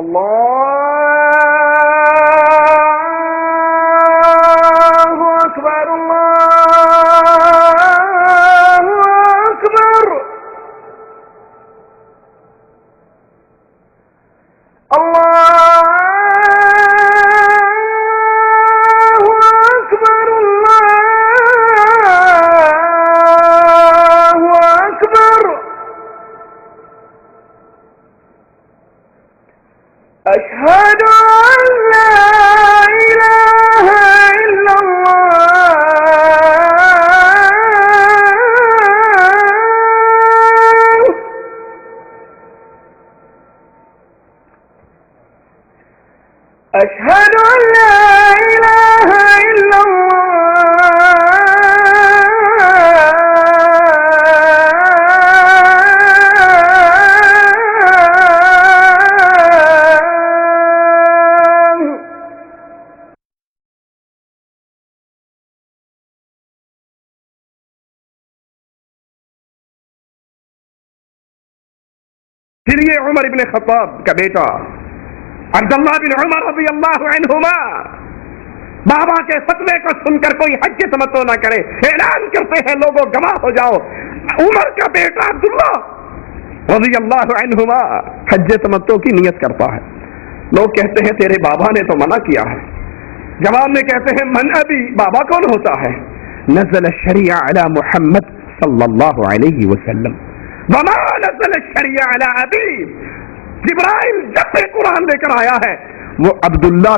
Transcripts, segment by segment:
اللہ اکبر اللہ اکبر أشهد أن لا إله إلا الله أشهد أن لا إله إلا پھر یہ عمر ابن خطاب کا بیٹا عبداللہ بن عمر رضی اللہ عنہما بابا کے فتوے کو سن کر کوئی حج کی تمتع نہ کرے، اعلان کرتے ہیں لوگوں گواہ ہو جاؤ، عمر کا بیٹا عبداللہ رضی اللہ عنہما حج تمتع کی نیت کرتا ہے۔ لوگ کہتے ہیں تیرے بابا نے تو منع کیا ہے، جواب میں کہتے ہیں من ابی، بابا کون ہوتا ہے؟ نزل الشریعہ علی محمد صلی اللہ علیہ وسلم وما نزل الشریعہ علی ابی، جبرائیل جب سے قرآن لے کر آیا ہے وہ عبداللہ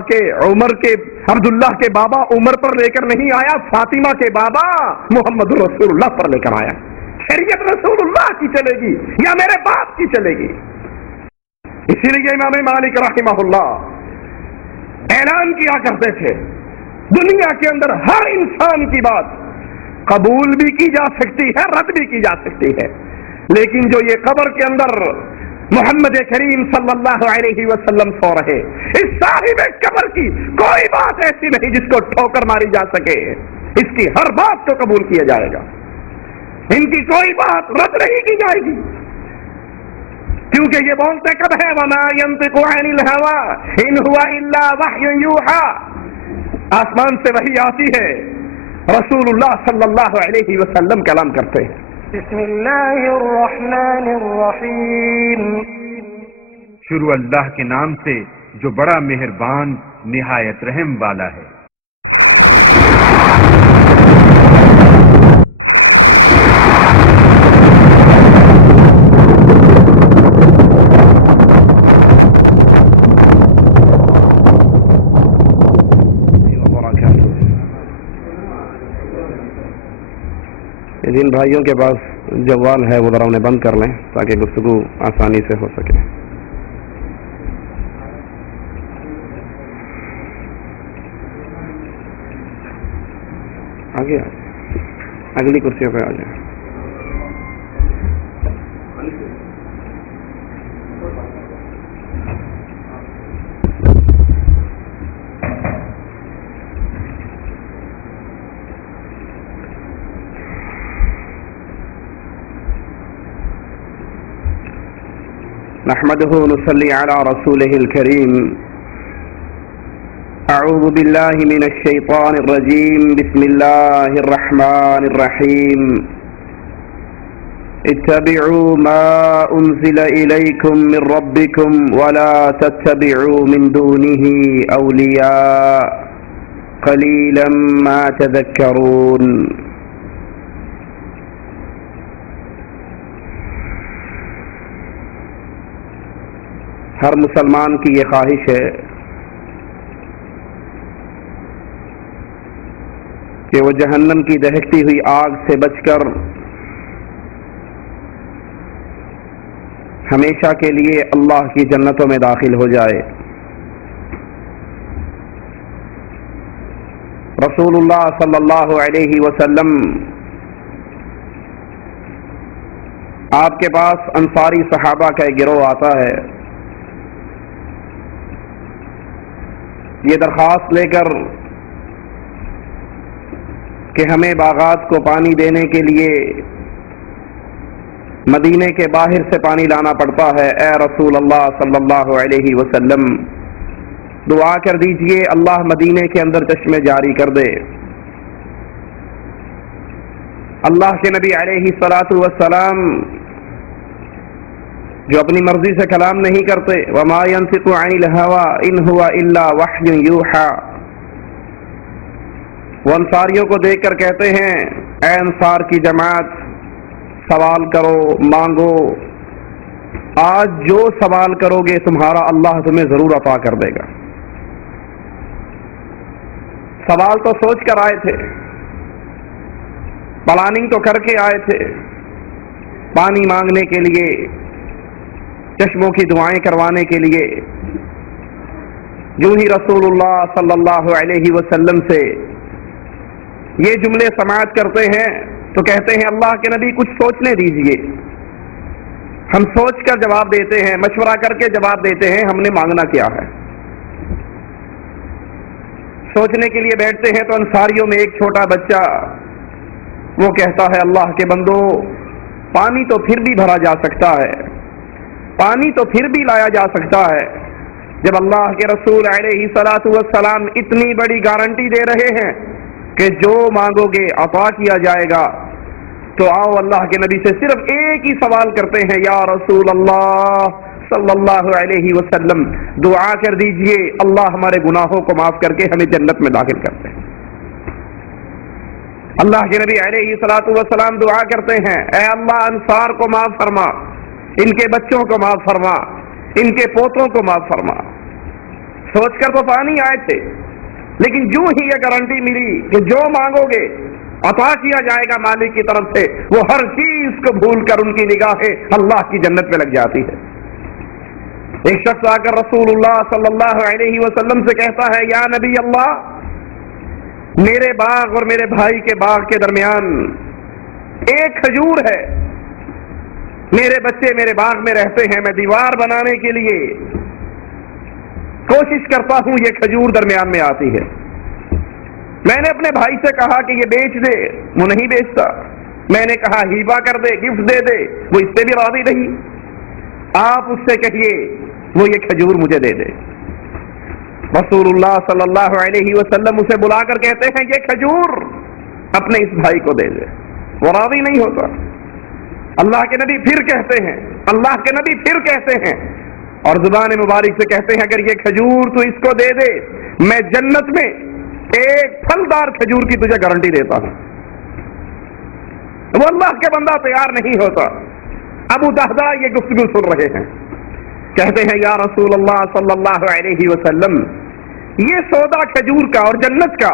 کے بابا عمر پر لے کر نہیں آیا، فاطمہ کے بابا محمد رسول اللہ پر لے کر آیا۔ شریعت رسول اللہ کی چلے گی یا میرے باپ کی چلے گی؟ اسی لیے امام مالک رحمہ اللہ اعلان کیا کرتے تھے دنیا کے اندر ہر انسان کی بات قبول بھی کی جا سکتی ہے، رد بھی کی جا سکتی ہے، لیکن جو یہ قبر کے اندر محمد کریم صلی اللہ علیہ وسلم سو رہے، اس صاحب قبر کی کوئی بات ایسی نہیں جس کو ٹھوکر ماری جا سکے، اس کی ہر بات کو قبول کیا جائے گا، ان کی کوئی بات رد نہیں کی جائے گی، کیونکہ یہ بولتے کب ہے وما ينطق عن الهوى ان هو الا وحی یوحى، آسمان سے وحی آتی ہے، رسول اللہ صلی اللہ علیہ وسلم کلام کرتے ہیں۔ بسم اللہ الرحمن الرحیم، شروع اللہ کے نام سے جو بڑا مہربان نہایت رحم والا ہے۔ جن بھائیوں کے پاس جوال ہے وہ ذرا انہیں بند کر لیں تاکہ گفتگو آسانی سے ہو سکے۔ آگے اگلی کرسیوں پہ آ جائیں۔ نحمده ونصلي على رسوله الكريم، أعوذ بالله من الشيطان الرجيم، بسم الله الرحمن الرحيم، اتبعوا ما أنزل إليكم من ربكم ولا تتبعوا من دونه أولياء قليلا ما تذكرون۔ ہر مسلمان کی یہ خواہش ہے کہ وہ جہنم کی دہکتی ہوئی آگ سے بچ کر ہمیشہ کے لیے اللہ کی جنتوں میں داخل ہو جائے۔ رسول اللہ صلی اللہ علیہ وسلم آپ کے پاس انصاری صحابہ کا ایک گروہ آتا ہے، یہ درخواست لے کر کہ ہمیں باغات کو پانی دینے کے لیے مدینے کے باہر سے پانی لانا پڑتا ہے، اے رسول اللہ صلی اللہ علیہ وسلم دعا کر دیجئے اللہ مدینے کے اندر چشمے جاری کر دے۔ اللہ کے نبی علیہ الصلاۃ والسلام جو اپنی مرضی سے کلام نہیں کرتے، وما ينطق عن الهوى ان هو الا وحی یوحى، وہ انصاریوں کو دیکھ کر کہتے ہیں اے انصار کی جماعت سوال کرو، مانگو، آج جو سوال کرو گے تمہارا اللہ تمہیں ضرور عطا کر دے گا۔ سوال تو سوچ کر آئے تھے، پلاننگ تو کر کے آئے تھے، پانی مانگنے کے لیے، چشموں کی دعائیں کروانے کے لیے۔ جو ہی رسول اللہ صلی اللہ علیہ وسلم سے یہ جملے سماعت کرتے ہیں تو کہتے ہیں اللہ کے نبی کچھ سوچنے دیجئے۔ ہم سوچ کر جواب دیتے ہیں، مشورہ کر کے جواب دیتے ہیں ہم نے مانگنا کیا ہے۔ سوچنے کے لیے بیٹھتے ہیں تو انصاریوں میں ایک چھوٹا بچہ وہ کہتا ہے اللہ کے بندو پانی تو پھر بھی بھرا جا سکتا ہے، پانی تو پھر بھی لایا جا سکتا ہے۔ جب اللہ کے رسول علیہ الصلاۃ والسلام اتنی بڑی گارنٹی دے رہے ہیں کہ جو مانگو گے عطا کیا جائے گا، تو آؤ اللہ کے نبی سے صرف ایک ہی سوال کرتے ہیں، یا رسول اللہ صلی اللہ علیہ وسلم دعا کر دیجئے اللہ ہمارے گناہوں کو معاف کر کے ہمیں جنت میں داخل کرتے ہیں۔ اللہ کے نبی علیہ الصلاۃ والسلام دعا کرتے ہیں اے اللہ انصار کو معاف فرما، ان کے بچوں کو معاف فرما، ان کے پوتوں کو معاف فرما۔ سوچ کر تو پانی آئے تھے، لیکن جو ہی یہ گارنٹی ملی کہ جو مانگو گے عطا کیا جائے گا مالک کی طرف سے، وہ ہر چیز کو بھول کر ان کی نگاہیں اللہ کی جنت میں لگ جاتی ہے۔ ایک شخص آ کر رسول اللہ صلی اللہ علیہ وسلم سے کہتا ہے یا نبی اللہ میرے باغ اور میرے بھائی کے باغ کے درمیان ایک کھجور ہے، میرے بچے میرے باغ میں رہتے ہیں، میں دیوار بنانے کے لیے کوشش کرتا ہوں، یہ کھجور درمیان میں آتی ہے۔ میں نے اپنے بھائی سے کہا کہ یہ بیچ دے، وہ نہیں بیچتا۔ میں نے کہا ہیبا کر دے، گفٹ دے دے، وہ اس سے بھی راضی نہیں۔ آپ اس سے کہیے وہ یہ کھجور مجھے دے دے۔ رسول اللہ صلی اللہ علیہ وسلم اسے بلا کر کہتے ہیں یہ کھجور اپنے اس بھائی کو دے دے، وہ راضی نہیں ہوتا۔ اللہ کے نبی پھر کہتے ہیں، اللہ کے نبی پھر کہتے ہیں اور زبان مبارک سے کہتے ہیں اگر یہ کھجور تو اس کو دے دے، میں جنت میں ایک پھلدار کھجور کی تجھے گارنٹی دیتا ہوں۔ وہ اللہ کے بندہ تیار نہیں ہوتا۔ ابو دہدا یہ گفتگو سن رہے ہیں، کہتے ہیں یا رسول اللہ صلی اللہ علیہ وسلم یہ سودا کھجور کا اور جنت کا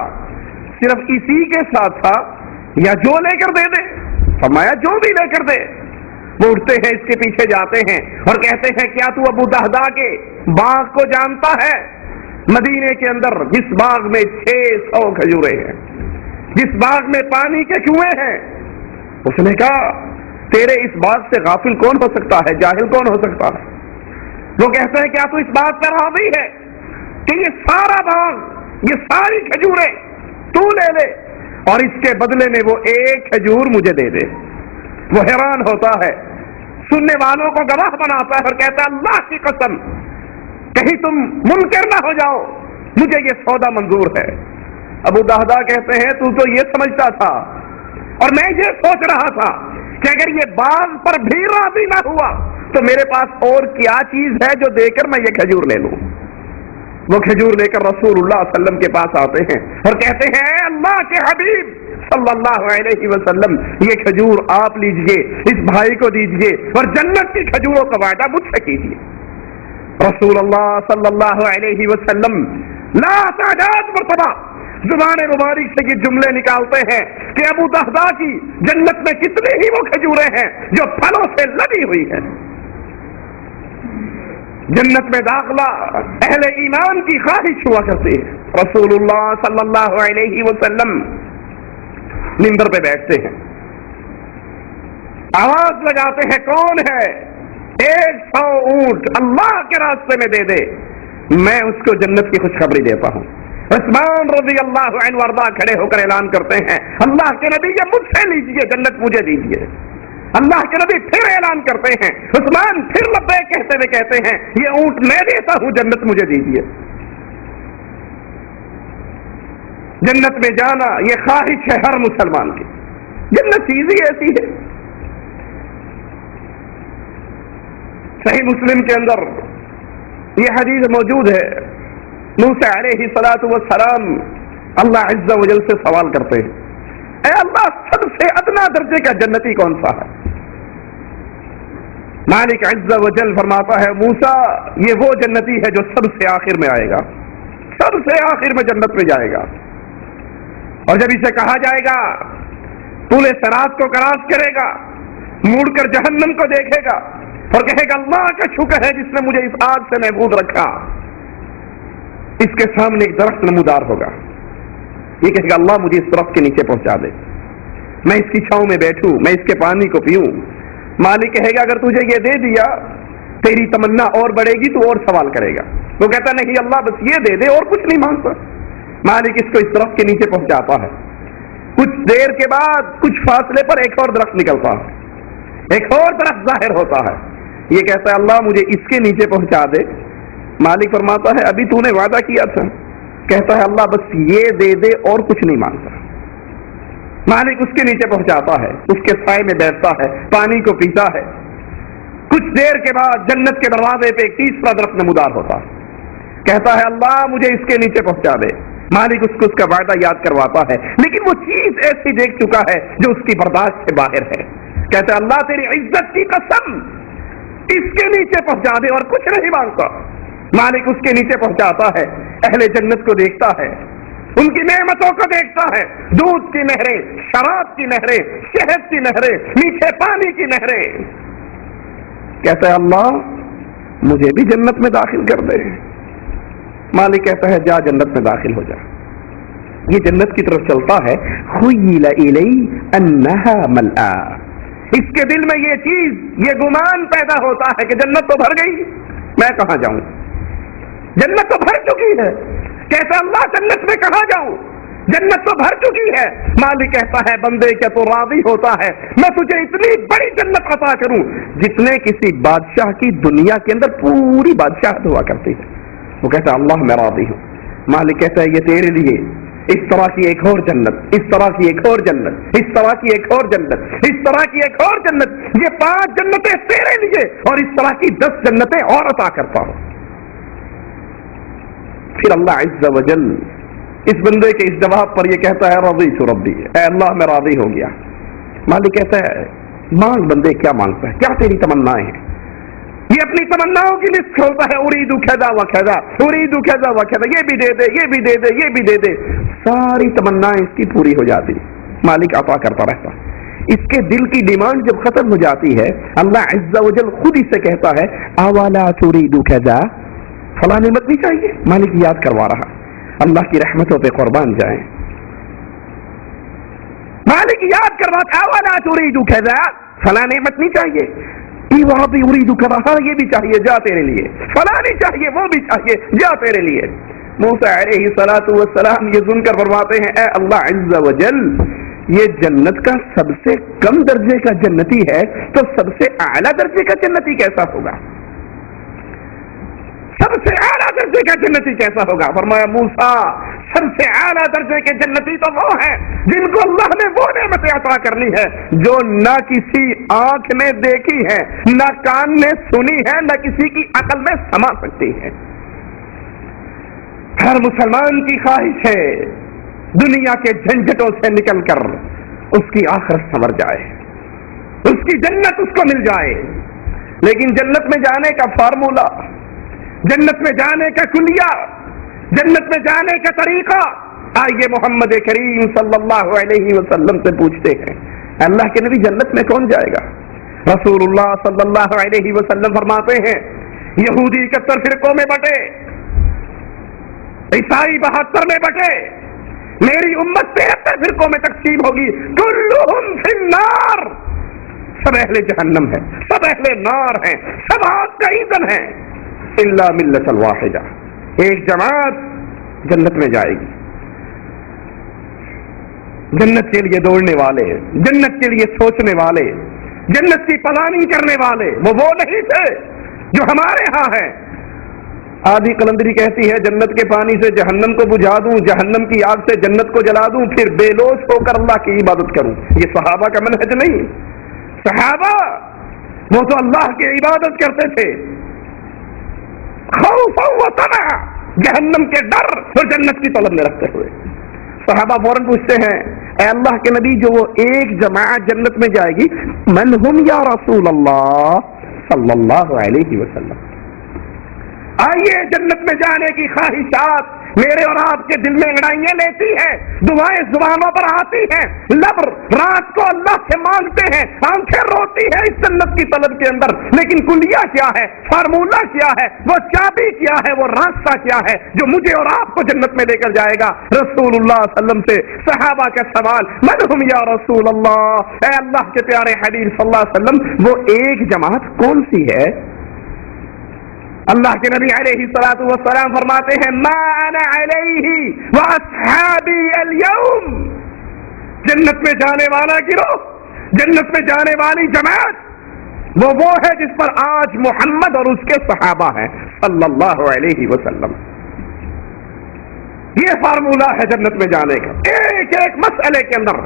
صرف اسی کے ساتھ تھا یا جو لے کر دے دے؟ فرمایا جو بھی لے کر دے۔ وہ اٹھتے ہیں، اس کے پیچھے جاتے ہیں اور کہتے ہیں کیا تو ابو دہدا کے باغ کو جانتا ہے؟ مدینے کے اندر جس باغ میں 600 کھجوریں ہیں، جس باغ میں پانی کے کنویں ہیں، اس نے کہا تیرے اس بات سے غافل کون ہو سکتا ہے، جاہل کون ہو سکتا ہے؟ وہ کہتے ہیں کیا تو اس بات پر راضی ہے کہ یہ سارا باغ، یہ ساری کھجوریں تو لے لے اور اس کے بدلے میں وہ ایک کھجور مجھے دے دے؟ وہ حیران ہوتا ہے، سننے والوں کو گواہ بناتا ہے اور کہتا ہے اللہ کی قسم کہیں تم منکر نہ ہو جاؤ، مجھے یہ سودا منظور ہے۔ ابو دہدا کہتے ہیں تو یہ سمجھتا تھا اور میں یہ سوچ رہا تھا کہ اگر یہ باغ پر بھی راضی نہ ہوا تو میرے پاس اور کیا چیز ہے جو دے کر میں یہ کھجور لے لوں۔ وہ کھجور لے کر رسول اللہ صلی اللہ علیہ وسلم کے پاس آتے ہیں اور کہتے ہیں اے اللہ کے حبیب صلی اللہ علیہ وسلم یہ کھجور آپ لیجئے، اس بھائی کو دیجئے اور جنت کی کھجوروں کا وعدہ مجھ سے کیجئے۔ رسول اللہ صلی اللہ علیہ وسلم لا تعداد مرتبہ زبان مبارک سے یہ جملے نکالتے ہیں کہ ابو دہدا کی جنت میں کتنی ہی وہ کھجوریں ہیں جو پھلوں سے لدی ہوئی ہیں۔ جنت میں داخلہ اہل ایمان کی خواہش ہوا کرتی ہے۔ رسول اللہ صلی اللہ علیہ وسلم منبر پہ بیٹھتے ہیں، آواز لگاتے ہیں کون ہے 100 اونٹ اللہ کے راستے میں دے دے، میں اس کو جنت کی خوشخبری دیتا ہوں۔ عثمان رضی اللہ عنہ وارضا کھڑے ہو کر اعلان کرتے ہیں اللہ کے نبی یہ مجھ سے لیجئے، جنت مجھے دیجئے۔ اللہ کے نبی پھر اعلان کرتے ہیں، عثمان پھر لبیک کہتے ہوئے کہتے ہیں یہ اونٹ میں دیتا ہوں، جنت مجھے دیجیے۔ جنت میں جانا یہ خواہش ہے ہر مسلمان کی، جنت چیز ہی ایسی ہے۔ صحیح مسلم کے اندر یہ حدیث موجود ہے، موسیٰ علیہ السلام اللہ عز و جل سے سوال کرتے ہیں، اے اللہ سب سے ادنا درجے کا جنتی کون سا ہے؟ مالک عز و جل فرماتا ہے موسیٰ یہ وہ جنتی ہے جو سب سے آخر میں آئے گا، سب سے آخر میں جنت میں جائے گا۔ اور جب اسے کہا جائے گا طول صراط کو کراس کرے گا، مڑ کر جہنم کو دیکھے گا اور کہے گا اللہ کا شکر ہے جس نے مجھے اس آگ سے محفوظ رکھا۔ اس کے سامنے ایک درخت نمودار ہوگا، یہ کہے گا اللہ مجھے اس درخت کے نیچے پہنچا دے، میں اس کی چھاؤں میں بیٹھوں، میں اس کے پانی کو پیوں۔ مالک کہے گا اگر تجھے یہ دے دیا تیری تمنا اور بڑھے گی تو اور سوال کرے گا۔ وہ کہتا نہیں اللہ بس یہ دے دے اور کچھ نہیں مانگتا۔ مالک اس کو اس درخت کے نیچے پہنچاتا ہے، کچھ دیر کے بعد کچھ فاصلے پر ایک اور درخت نکلتا ہے، ایک اور درخت ظاہر ہوتا ہے، یہ کہتا ہے اللہ مجھے اس کے نیچے پہنچا دے۔ مالک فرماتا ہے ابھی تو نے وعدہ کیا تھا، کہتا ہے اللہ بس یہ دے دے اور کچھ نہیں مانگتا۔ مالک اس کے نیچے پہنچاتا ہے، اس کے سائے میں بیٹھتا ہے، پانی کو پیتا ہے۔ کچھ دیر کے بعد جنت کے دروازے پہ ایک تیسرا درخت نمودار ہوتا ہے، کہتا ہے اللہ مجھے اس کے نیچے پہنچا دے۔ مالک اس کو اس کا وعدہ یاد کرواتا ہے، لیکن وہ چیز ایسی دیکھ چکا ہے جو اس کی برداشت سے باہر ہے، کہتا ہے اللہ تیری عزت کی قسم اس کے نیچے پہنچا دے اور کچھ نہیں مانگتا۔ مالک اس کے نیچے پہنچاتا ہے، اہل جنت کو دیکھتا ہے، ان کی نعمتوں کو دیکھتا ہے، دودھ کی نہریں، شراب کی نہریں، شہد کی نہریں، میٹھے پانی کی نہریں۔ کہتا ہے اللہ مجھے بھی جنت میں داخل کر دے۔ مالک کہتا ہے جا جنت میں داخل ہو جا۔ یہ جنت کی طرف چلتا ہے، خیل الی انہا ملآ، اس کے دل میں یہ چیز، یہ گمان پیدا ہوتا ہے کہ جنت تو بھر گئی، میں کہاں جاؤں، جنت تو بھر چکی ہے۔ کہتا اللہ جنت میں کہاں جاؤں، جنت تو بھر چکی ہے۔ مالک کہتا ہے بندے کیا تو راضی ہوتا ہے میں تجھے اتنی بڑی جنت عطا کروں جتنے کسی بادشاہ کی دنیا کے اندر پوری بادشاہت ہوا کرتی ہے۔ وہ کہتا ہے اللہ میں راضی ہوں۔ مالک کہتا ہے یہ تیرے لیے اس طرح کی ایک اور جنت، اس طرح کی ایک اور جنت، اس طرح کی ایک اور جنت، اس طرح کی ایک اور جنت، یہ 5 جنتیں تیرے لیے اور اس طرح کی 10 جنتیں اور عطا کرتا ہوں۔ پھر اللہ عز و جل اس بندے کے اس جواب پر یہ کہتا ہے رضیت ربی، اے اللہ میں راضی ہو گیا۔ مالک کہتا ہے مانگ بندے کیا مانگتا ہے، کیا تیری تمنائیں ہیں؟ یہ اپنی تمناؤں کی لسٹ کھولتا ہے، اریدو کذا و کذا، اریدو کذا و کذا، یہ بھی دے دے، یہ بھی دے دے، یہ بھی دے دے، ساری تمنائیں اس کی پوری ہو جاتی، مالک عطا کرتا رہتا۔ اس کے دل کی ڈیمانڈ جب ختم ہو جاتی ہے اللہ عز و جل خود ہی سے کہتا ہے اولا تريد كذا، فلاں نعمت نہیں چاہیے؟ مالک یاد کروا رہا، اللہ کی رحمتوں پہ قربان جائیں۔ مالک یاد کرواتا اولا تريد كذا، فلاں نعمت نہیں چاہیے؟ وہاں بھی اريد كذا، ہاں یہ بھی چاہیے، جا تیرے لیے، فلاں نہیں چاہیے، وہ بھی چاہیے، جا تیرے لیے۔ موسیٰ علیہ السلام یہ سن کر فرماتے ہیں اے اللہ عز و جل، یہ جنت کا سب سے کم درجے کا جنتی ہے تو سب سے اعلیٰ درجے کا جنتی کیسا ہوگا؟ سب سے اعلیٰ درجے کا جنتی کیسا ہوگا؟ فرمایا موسیٰ سب سے اعلیٰ درجے کے جنتی تو وہ ہیں جن کو اللہ نے وہ نعمتیں عطا کرنی ہے جو نہ کسی آنکھ نے دیکھی ہے، نہ کان نے سنی ہے، نہ کسی کی عقل میں سما سکتی ہے۔ ہر مسلمان کی خواہش ہے دنیا کے جھنجھٹوں سے نکل کر اس کی آخرت سنور جائے، اس کی جنت اس کو مل جائے۔ لیکن جنت میں جانے کا فارمولہ، جنت میں جانے کا کلیہ، جنت میں جانے کا طریقہ، آئیے محمد کریم صلی اللہ علیہ وسلم سے پوچھتے ہیں اللہ کے نبی جنت میں کون جائے گا؟ رسول اللہ صلی اللہ علیہ وسلم فرماتے ہیں یہودی 71 فرقوں میں بٹے، عیسائی 72 میں بٹے، میری امت 73 فرقوں میں تقسیم ہوگی، کلہم فی النار، سب اہل جہنم ہیں، سب اہل نار ہیں، سب آگ کا ایندھن ہیں، الا ملۃ الواحدہ، ایک جماعت جنت میں جائے گی۔ جنت کے لیے دوڑنے والے، جنت کے لیے سوچنے والے، جنت کی پلاننگ کرنے والے وہ نہیں تھے جو ہمارے ہاں ہیں. آدھی قلندری کہتی ہے جنت کے پانی سے جہنم کو بجھا دوں, جہنم کی آگ سے جنت کو جلا دوں, پھر بے لوث ہو کر اللہ کی عبادت کروں. یہ صحابہ کا منہج نہیں. صحابہ وہ تو اللہ کی عبادت کرتے تھے خوف و طمع, جہنم کے ڈر اور جنت کی طلب میں رکھتے ہوئے. صحابہ فوراً پوچھتے ہیں اے اللہ کے نبی جو وہ ایک جماعت جنت میں جائے گی من ہم یا رسول اللہ صلی اللہ علیہ وسلم. آئیے جنت میں جانے کی خواہشات میرے اور آپ کے دل میں لڑائیاں لیتی ہیں, دعائیں زبانوں پر آتی ہیں, لب رات کو اللہ سے مانگتے ہیں, آنکھیں روتی ہیں اس جنت کی طلب کے اندر, لیکن کلیہ کیا ہے, فارمولہ کیا ہے, وہ چابی کیا ہے, وہ راستہ کیا ہے جو مجھے اور آپ کو جنت میں لے کر جائے گا. رسول اللہ صلی اللہ علیہ وسلم سے صحابہ کا سوال من ہم یا رسول اللہ, اے اللہ کے پیارے حبیب صلی اللہ علیہ وسلم وہ ایک جماعت کون سی ہے؟ اللہ کے نبی علیہ الصلوۃ والسلام فرماتے ہیں ما انا علیہ واصحابی اليوم, جنت میں جانے والا گروہ, جنت میں جانے والی جماعت وہ ہے جس پر آج محمد اور اس کے صحابہ ہیں صلی اللہ علیہ وسلم. یہ فارمولہ ہے جنت میں جانے کا. ایک ایک مسئلے کے اندر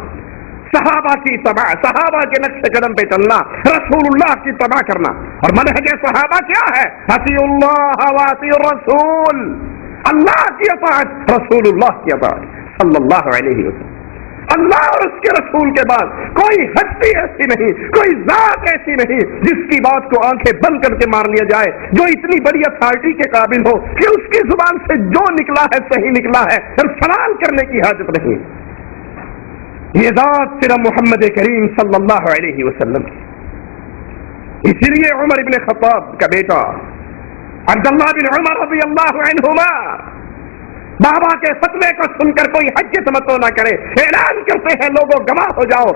صحابہ کی اتباع, صحابہ کے نقش قدم پہ چلنا, رسول اللہ کی اتباع کرنا. اور منہج صحابہ کیا ہے؟ اطیعوا اللہ واطیعوا الرسول, اللہ کی اطاعت, رسول اللہ کی اطاعت صلی اللہ علیہ وسلم. اللہ اور اس کے رسول کے بعد کوئی ہستی ایسی نہیں, کوئی ذات ایسی نہیں جس کی بات کو آنکھیں بند کر کے مان لیا جائے, جو اتنی بڑی اتھارٹی کے قابل ہو کہ اس کی زبان سے جو نکلا ہے صحیح نکلا ہے, پھر سوال کرنے کی حاجت نہیں. یہ ذات صرف محمد کریم صلی اللہ علیہ وسلم کی. اسی لیے عمر ابن خطاب کا بیٹا عبداللہ بن عمر رضی اللہ عنہما بابا کے فتوے کو سن کر کوئی حج تمتع نہ کرے, اعلان کرتے ہیں لوگوں گواہ ہو جاؤ,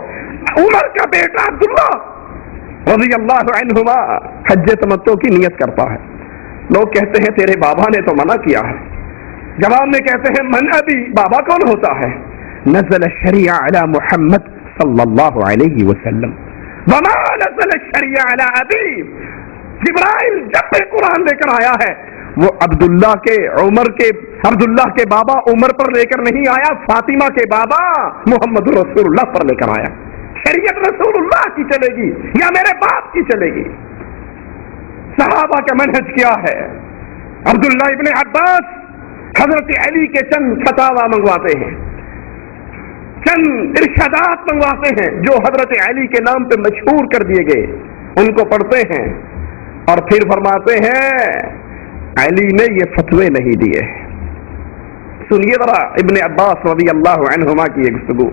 عمر کا بیٹا عبداللہ رضی اللہ عنہما حج تمتع کی نیت کرتا ہے. لوگ کہتے ہیں تیرے بابا نے تو منع کیا ہے. جواب میں کہتے ہیں من ابی, بابا کون ہوتا ہے؟ نزل الشریعہ علی محمد صلی اللہ علیہ وسلم وما نزل الشریعہ علی ابی. جبرائیل جب بھی قرآن لے کر آیا ہے وہ عبداللہ کے بابا عمر پر لے کر نہیں آیا, فاطمہ کے بابا محمد رسول اللہ پر لے کر آیا. شریعت رسول اللہ کی چلے گی یا میرے باپ کی چلے گی؟ صحابہ کا منہج کیا ہے؟ عبداللہ ابن عباس حضرت علی کے چند فتاوا منگواتے ہیں, چند ارشادات منگواتے ہیں جو حضرت علی کے نام پہ مشہور کر دیے گئے, ان کو پڑھتے ہیں اور پھر فرماتے ہیں علی نے یہ فتوے نہیں دیے. سنیے ذرا ابن عباس رضی اللہ عنہما کی ایک گفتگو.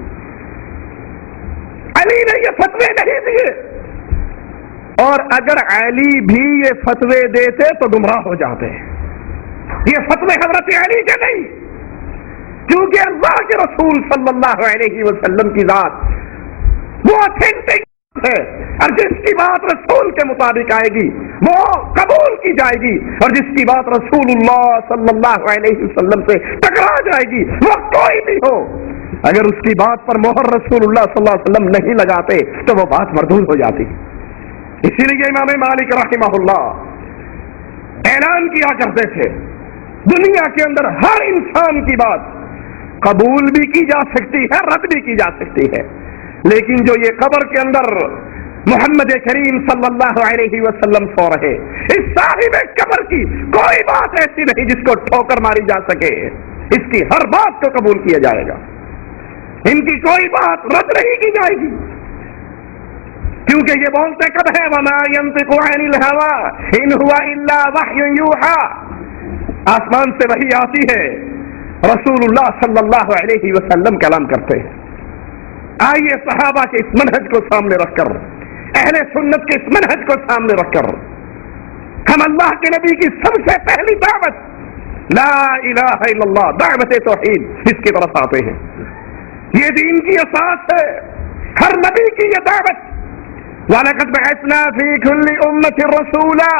علی نے یہ فتوے نہیں دیے, اور اگر علی بھی یہ فتوے دیتے تو گمراہ ہو جاتے. یہ فتوے حضرت علی کے نہیں, کیونکہ اللہ کے رسول صلی اللہ علیہ وسلم کی ذات وہ اوتھینٹک ہے, اور جس کی بات رسول کے مطابق آئے گی وہ قبول کی جائے گی, اور جس کی بات رسول اللہ صلی اللہ علیہ وسلم سے ٹکرا جائے گی وہ کوئی بھی ہو, اگر اس کی بات پر مہر رسول اللہ صلی اللہ علیہ وسلم نہیں لگاتے تو وہ بات مردود ہو جاتی. اسی لیے امام مالک رحمہ اللہ اعلان کیا کرتے تھے دنیا کے اندر ہر انسان کی بات قبول بھی کی جا سکتی ہے, رد بھی کی جا سکتی ہے, لیکن جو یہ قبر کے اندر محمد کریم صلی اللہ علیہ وسلم سو رہے, اس صاحب قبر کی کوئی بات ایسی نہیں جس کو ٹھوکر ماری جا سکے, اس کی ہر بات کو قبول کیا جائے گا, ان کی کوئی بات رد نہیں کی جائے گی, کیونکہ یہ بولتے کب ہے وما ينطق عن الهوى ان هو الا وحی یوحى, آسمان سے وحی آتی ہے, رسول اللہ صلی اللہ علیہ وسلم کلام کرتے ہیں. آئیے صحابہ کے اس منہج کو سامنے رکھ کر, اہل سنت کے اس منہج کو سامنے رکھ کر ہم اللہ کے نبی کی سب سے پہلی دعوت لا الہ الا اللہ, دعوت توحید, اس کی طرف آتے ہیں. یہ دین کی اساس ہے, ہر نبی کی یہ دعوت. وَلَقَدْ بَعَثْنَا فِي كُلِّ أُمَّةٍ رَسُولًا,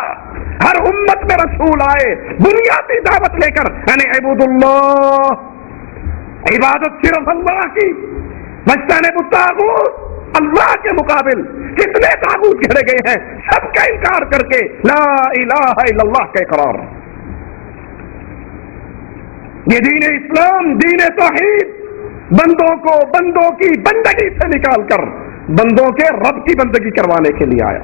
ہر امت میں رسول آئے بنیادی دعوت لے کر, یعنی عبود اللہ, عبادت صرف اللہ کی, واجتنبوا الطاغوت, اللہ کے مقابل کتنے طاغوت گھڑے گئے ہیں، سب کا انکار کر کے لا الہ الا اللہ کا اقرار۔ یہ دین اسلام، دین توحید بندوں کو بندوں کی بندگی سے نکال کر بندوں کے رب کی بندگی کروانے کے لیے آیا۔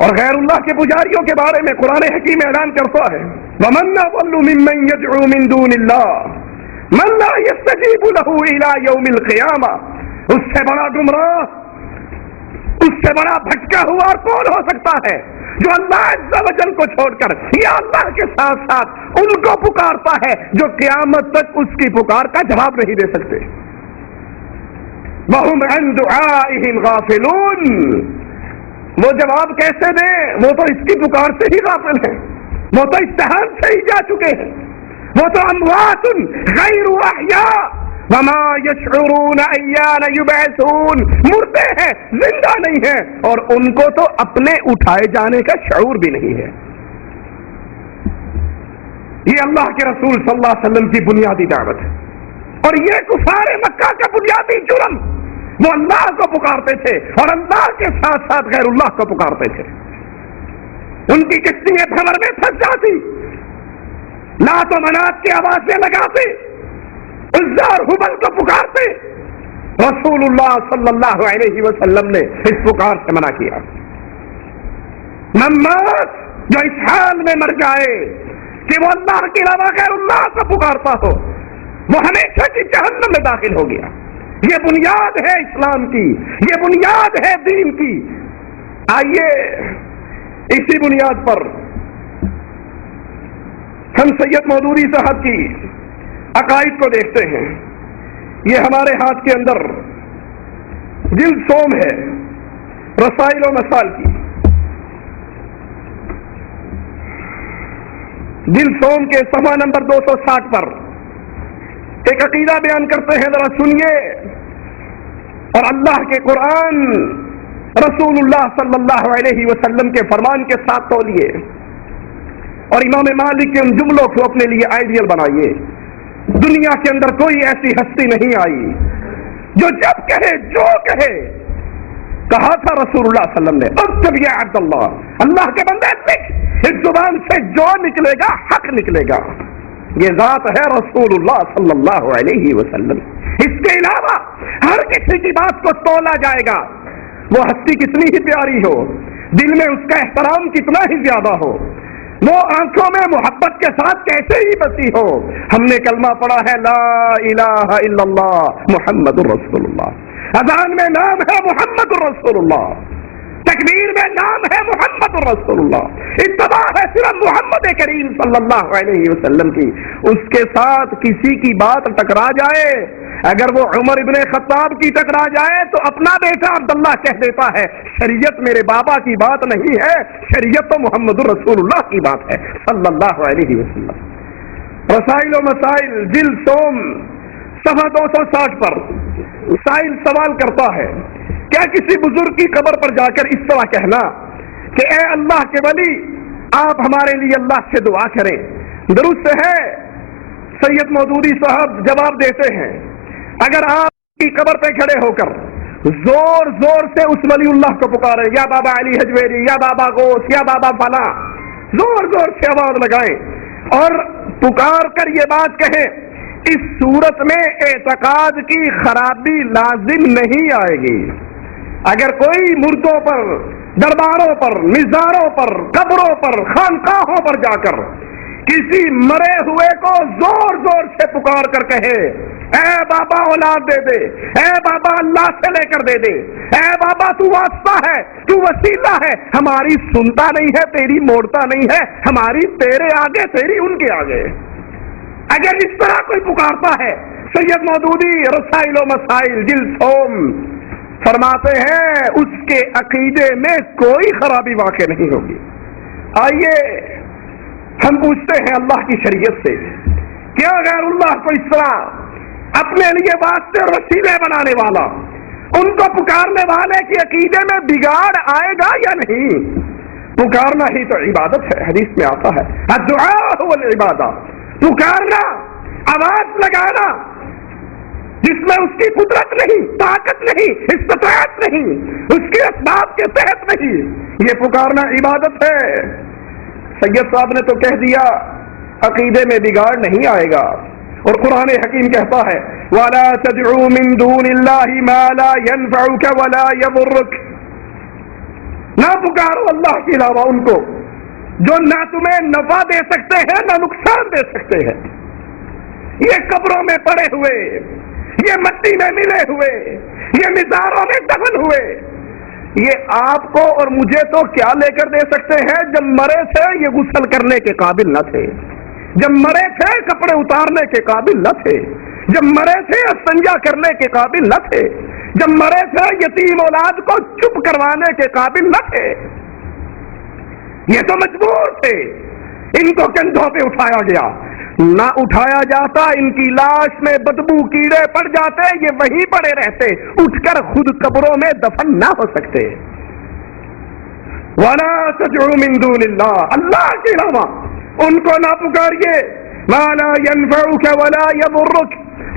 اور غیر اللہ کے پجاریوں کے بارے میں قرآن حکیم اعلان کرتا ہے وَمَنْ أَضَلُّ مِمَّنْ يَدْعُو مِن دُونِ اللَّهِ مَنْ لَا يَسْتَجِيبُ لَهُ إِلَى يَوْمِ الْقِيَامَةِ۔ اس سے بڑا گمراہ، اس سے بڑا بھٹکا ہوا اور کون ہو سکتا ہے جو اللہ عز و جل کو چھوڑ کر یا اللہ کے ساتھ ساتھ ان کو پکارتا ہے جو قیامت تک اس کی پکار کا جواب نہیں دے سکتے۔ وَهُمْ عَنْ دُعَائِهِمْ غَافِلُونَ۔ وہ جواب کیسے دیں؟ وہ تو اس کی پکار سے ہی غافل ہیں، وہ تو امتحان سے ہی جا چکے ہیں، وہ تو اموات غیر احیاء وما یشعرون ایان یبعثون، مردے ہیں، زندہ نہیں ہیں، اور ان کو تو اپنے اٹھائے جانے کا شعور بھی نہیں ہے۔ یہ اللہ کے رسول صلی اللہ علیہ وسلم کی بنیادی دعوت ہے، اور یہ کفار مکہ کا بنیادی جرم، وہ اللہ کو پکارتے تھے اور اللہ کے ساتھ ساتھ غیر اللہ کو پکارتے تھے۔ ان کی کشتیاں بھنور میں پھنس جاتی، لات و منات کی آوازیں لگاتے، عزا اور ہبل کو پکارتے۔ رسول اللہ صلی اللہ علیہ وسلم نے اس پکار سے منع کیا۔ ممات جو اس حال میں مر جائے کہ وہ اللہ کے علاوہ غیر اللہ کو پکارتا ہو، وہ ہمیشہ کی جہنم میں داخل ہو گیا۔ یہ بنیاد ہے اسلام کی، یہ بنیاد ہے دین کی۔ آئیے اسی بنیاد پر ہم سید مودودی صاحب کی عقائد کو دیکھتے ہیں۔ یہ ہمارے ہاتھ کے اندر جلد سوم ہے رسائل و مسائل کی، جلد سوم کے صفحہ نمبر 260 پر ایک عقیدہ بیان کرتے ہیں، ذرا سنیے اور اللہ کے قرآن رسول اللہ صلی اللہ علیہ وسلم کے فرمان کے ساتھ تولیے، اور امام مالک کے ان جملوں کو اپنے لیے آئیڈیل بنائیے۔ دنیا کے اندر کوئی ایسی ہستی نہیں آئی جو جب کہے جو کہے، کہا تھا رسول اللہ صلی اللہ علیہ وسلم نے اکتب یا عبد اللہ، اللہ کے بندے لکھ، اس زبان سے جو نکلے گا حق نکلے گا۔ یہ ذات ہے رسول اللہ صلی اللہ علیہ وسلم۔ اس کے علاوہ ہر کسی کی بات کو تولا جائے گا، وہ ہستی کتنی ہی پیاری ہو، دل میں اس کا احترام کتنا ہی زیادہ ہو، وہ آنکھوں میں محبت کے ساتھ کیسے ہی بسی ہو۔ ہم نے کلمہ پڑھا ہے لا الہ الا اللہ محمد الرسول اللہ، اذان میں نام ہے محمد الرسول اللہ، تکبیر میں نام ہے محمد الرسول اللہ، اتباع ہے صرف محمد کریم صلی اللہ علیہ وسلم کی۔ اس کے ساتھ کسی کی بات ٹکرا جائے، اگر وہ عمر ابن خطاب کی ٹکرا جائے تو اپنا بیٹا عبداللہ کہہ دیتا ہے شریعت میرے بابا کی بات نہیں ہے، شریعت تو محمد الرسول اللہ کی بات ہے صلی اللہ علیہ وسلم۔ رسائل و مسائل جلد سوم صفحہ 260 پر سائل سوال کرتا ہے، کیا کسی بزرگ کی قبر پر جا کر اس طرح کہنا کہ اے اللہ کے ولی آپ ہمارے لیے اللہ سے دعا کریں درست ہے؟ سید مودودی صاحب جواب دیتے ہیں، اگر آپ کی قبر پہ کھڑے ہو کر زور زور سے اس ولی اللہ کو پکارے، یا بابا علی حجویری، یا بابا غوث، یا بابا فلاں، زور زور سے آواز لگائیں اور پکار کر یہ بات کہیں، اس صورت میں اعتقاد کی خرابی لازم نہیں آئے گی۔ اگر کوئی مردوں پر، درباروں پر، مزاروں پر، قبروں پر، خانقاہوں پر جا کر کسی مرے ہوئے کو زور زور سے پکار کر کہے اے بابا اولاد دے دے، اے بابا اللہ سے لے کر دے دے، اے بابا تو واسطہ ہے، تو وسیلہ ہے، ہماری سنتا نہیں ہے، تیری موڑتا نہیں ہے، ہماری تیرے آگے، تیری ان کے آگے، اگر اس طرح کوئی پکارتا ہے، سید مودودی رسائل و مسائل جلد سوم فرماتے ہیں اس کے عقیدے میں کوئی خرابی واقع نہیں ہوگی۔ آئیے ہم پوچھتے ہیں اللہ کی شریعت سے، کیا غیر اللہ کو اس طرح اپنے لیے واسطے اور وسیلے بنانے والا، ان کو پکارنے والے کے عقیدے میں بگاڑ آئے گا یا نہیں؟ پکارنا ہی تو عبادت ہے، حدیث میں آتا ہے الدعاء هو العبادہ، پکارنا، آواز لگانا جس میں اس کی قدرت نہیں، طاقت نہیں، استطاعت نہیں، اس کے اسباب کے تحت نہیں، یہ پکارنا عبادت ہے۔ سید صاحب نے تو کہہ دیا عقیدے میں بگاڑ نہیں آئے گا، اور قرآن حکیم کہتا ہے وَلَا تَدْعُوا مِن دُونِ اللَّهِ مَا لَا يَنفَعُكَ وَلَا يَضُرُّكَ، نہ پکارو اللہ کے علاوہ ان کو جو نہ تمہیں نفع دے سکتے ہیں نہ نقصان دے سکتے ہیں۔ یہ قبروں میں پڑے ہوئے، یہ مٹی میں ملے ہوئے، یہ مزاروں میں دفن ہوئے، یہ آپ کو اور مجھے تو کیا لے کر دے سکتے ہیں؟ جب مرے تھے یہ غسل کرنے کے قابل نہ تھے، جب مرے تھے کپڑے اتارنے کے قابل نہ تھے، جب مرے تھے استنجا کرنے کے قابل نہ تھے، جب مرے تھے یتیم اولاد کو چپ کروانے کے قابل نہ تھے، یہ تو مجبور تھے، ان کو کندھوں پہ اٹھایا گیا، نہ اٹھایا جاتا ان کی لاش میں بدبو کیڑے پڑ جاتے، یہ وہیں پڑے رہتے، اٹھ کر خود قبروں میں دفن نہ ہو سکتے۔ وَلَا تَدْعُوا مِن دُونِ اللَّهِ، اللہ کے علاوہ ان کو نہ پکاریے، مَا لَا يَنفَعُكَ وَلَا يَضُرُّكَ،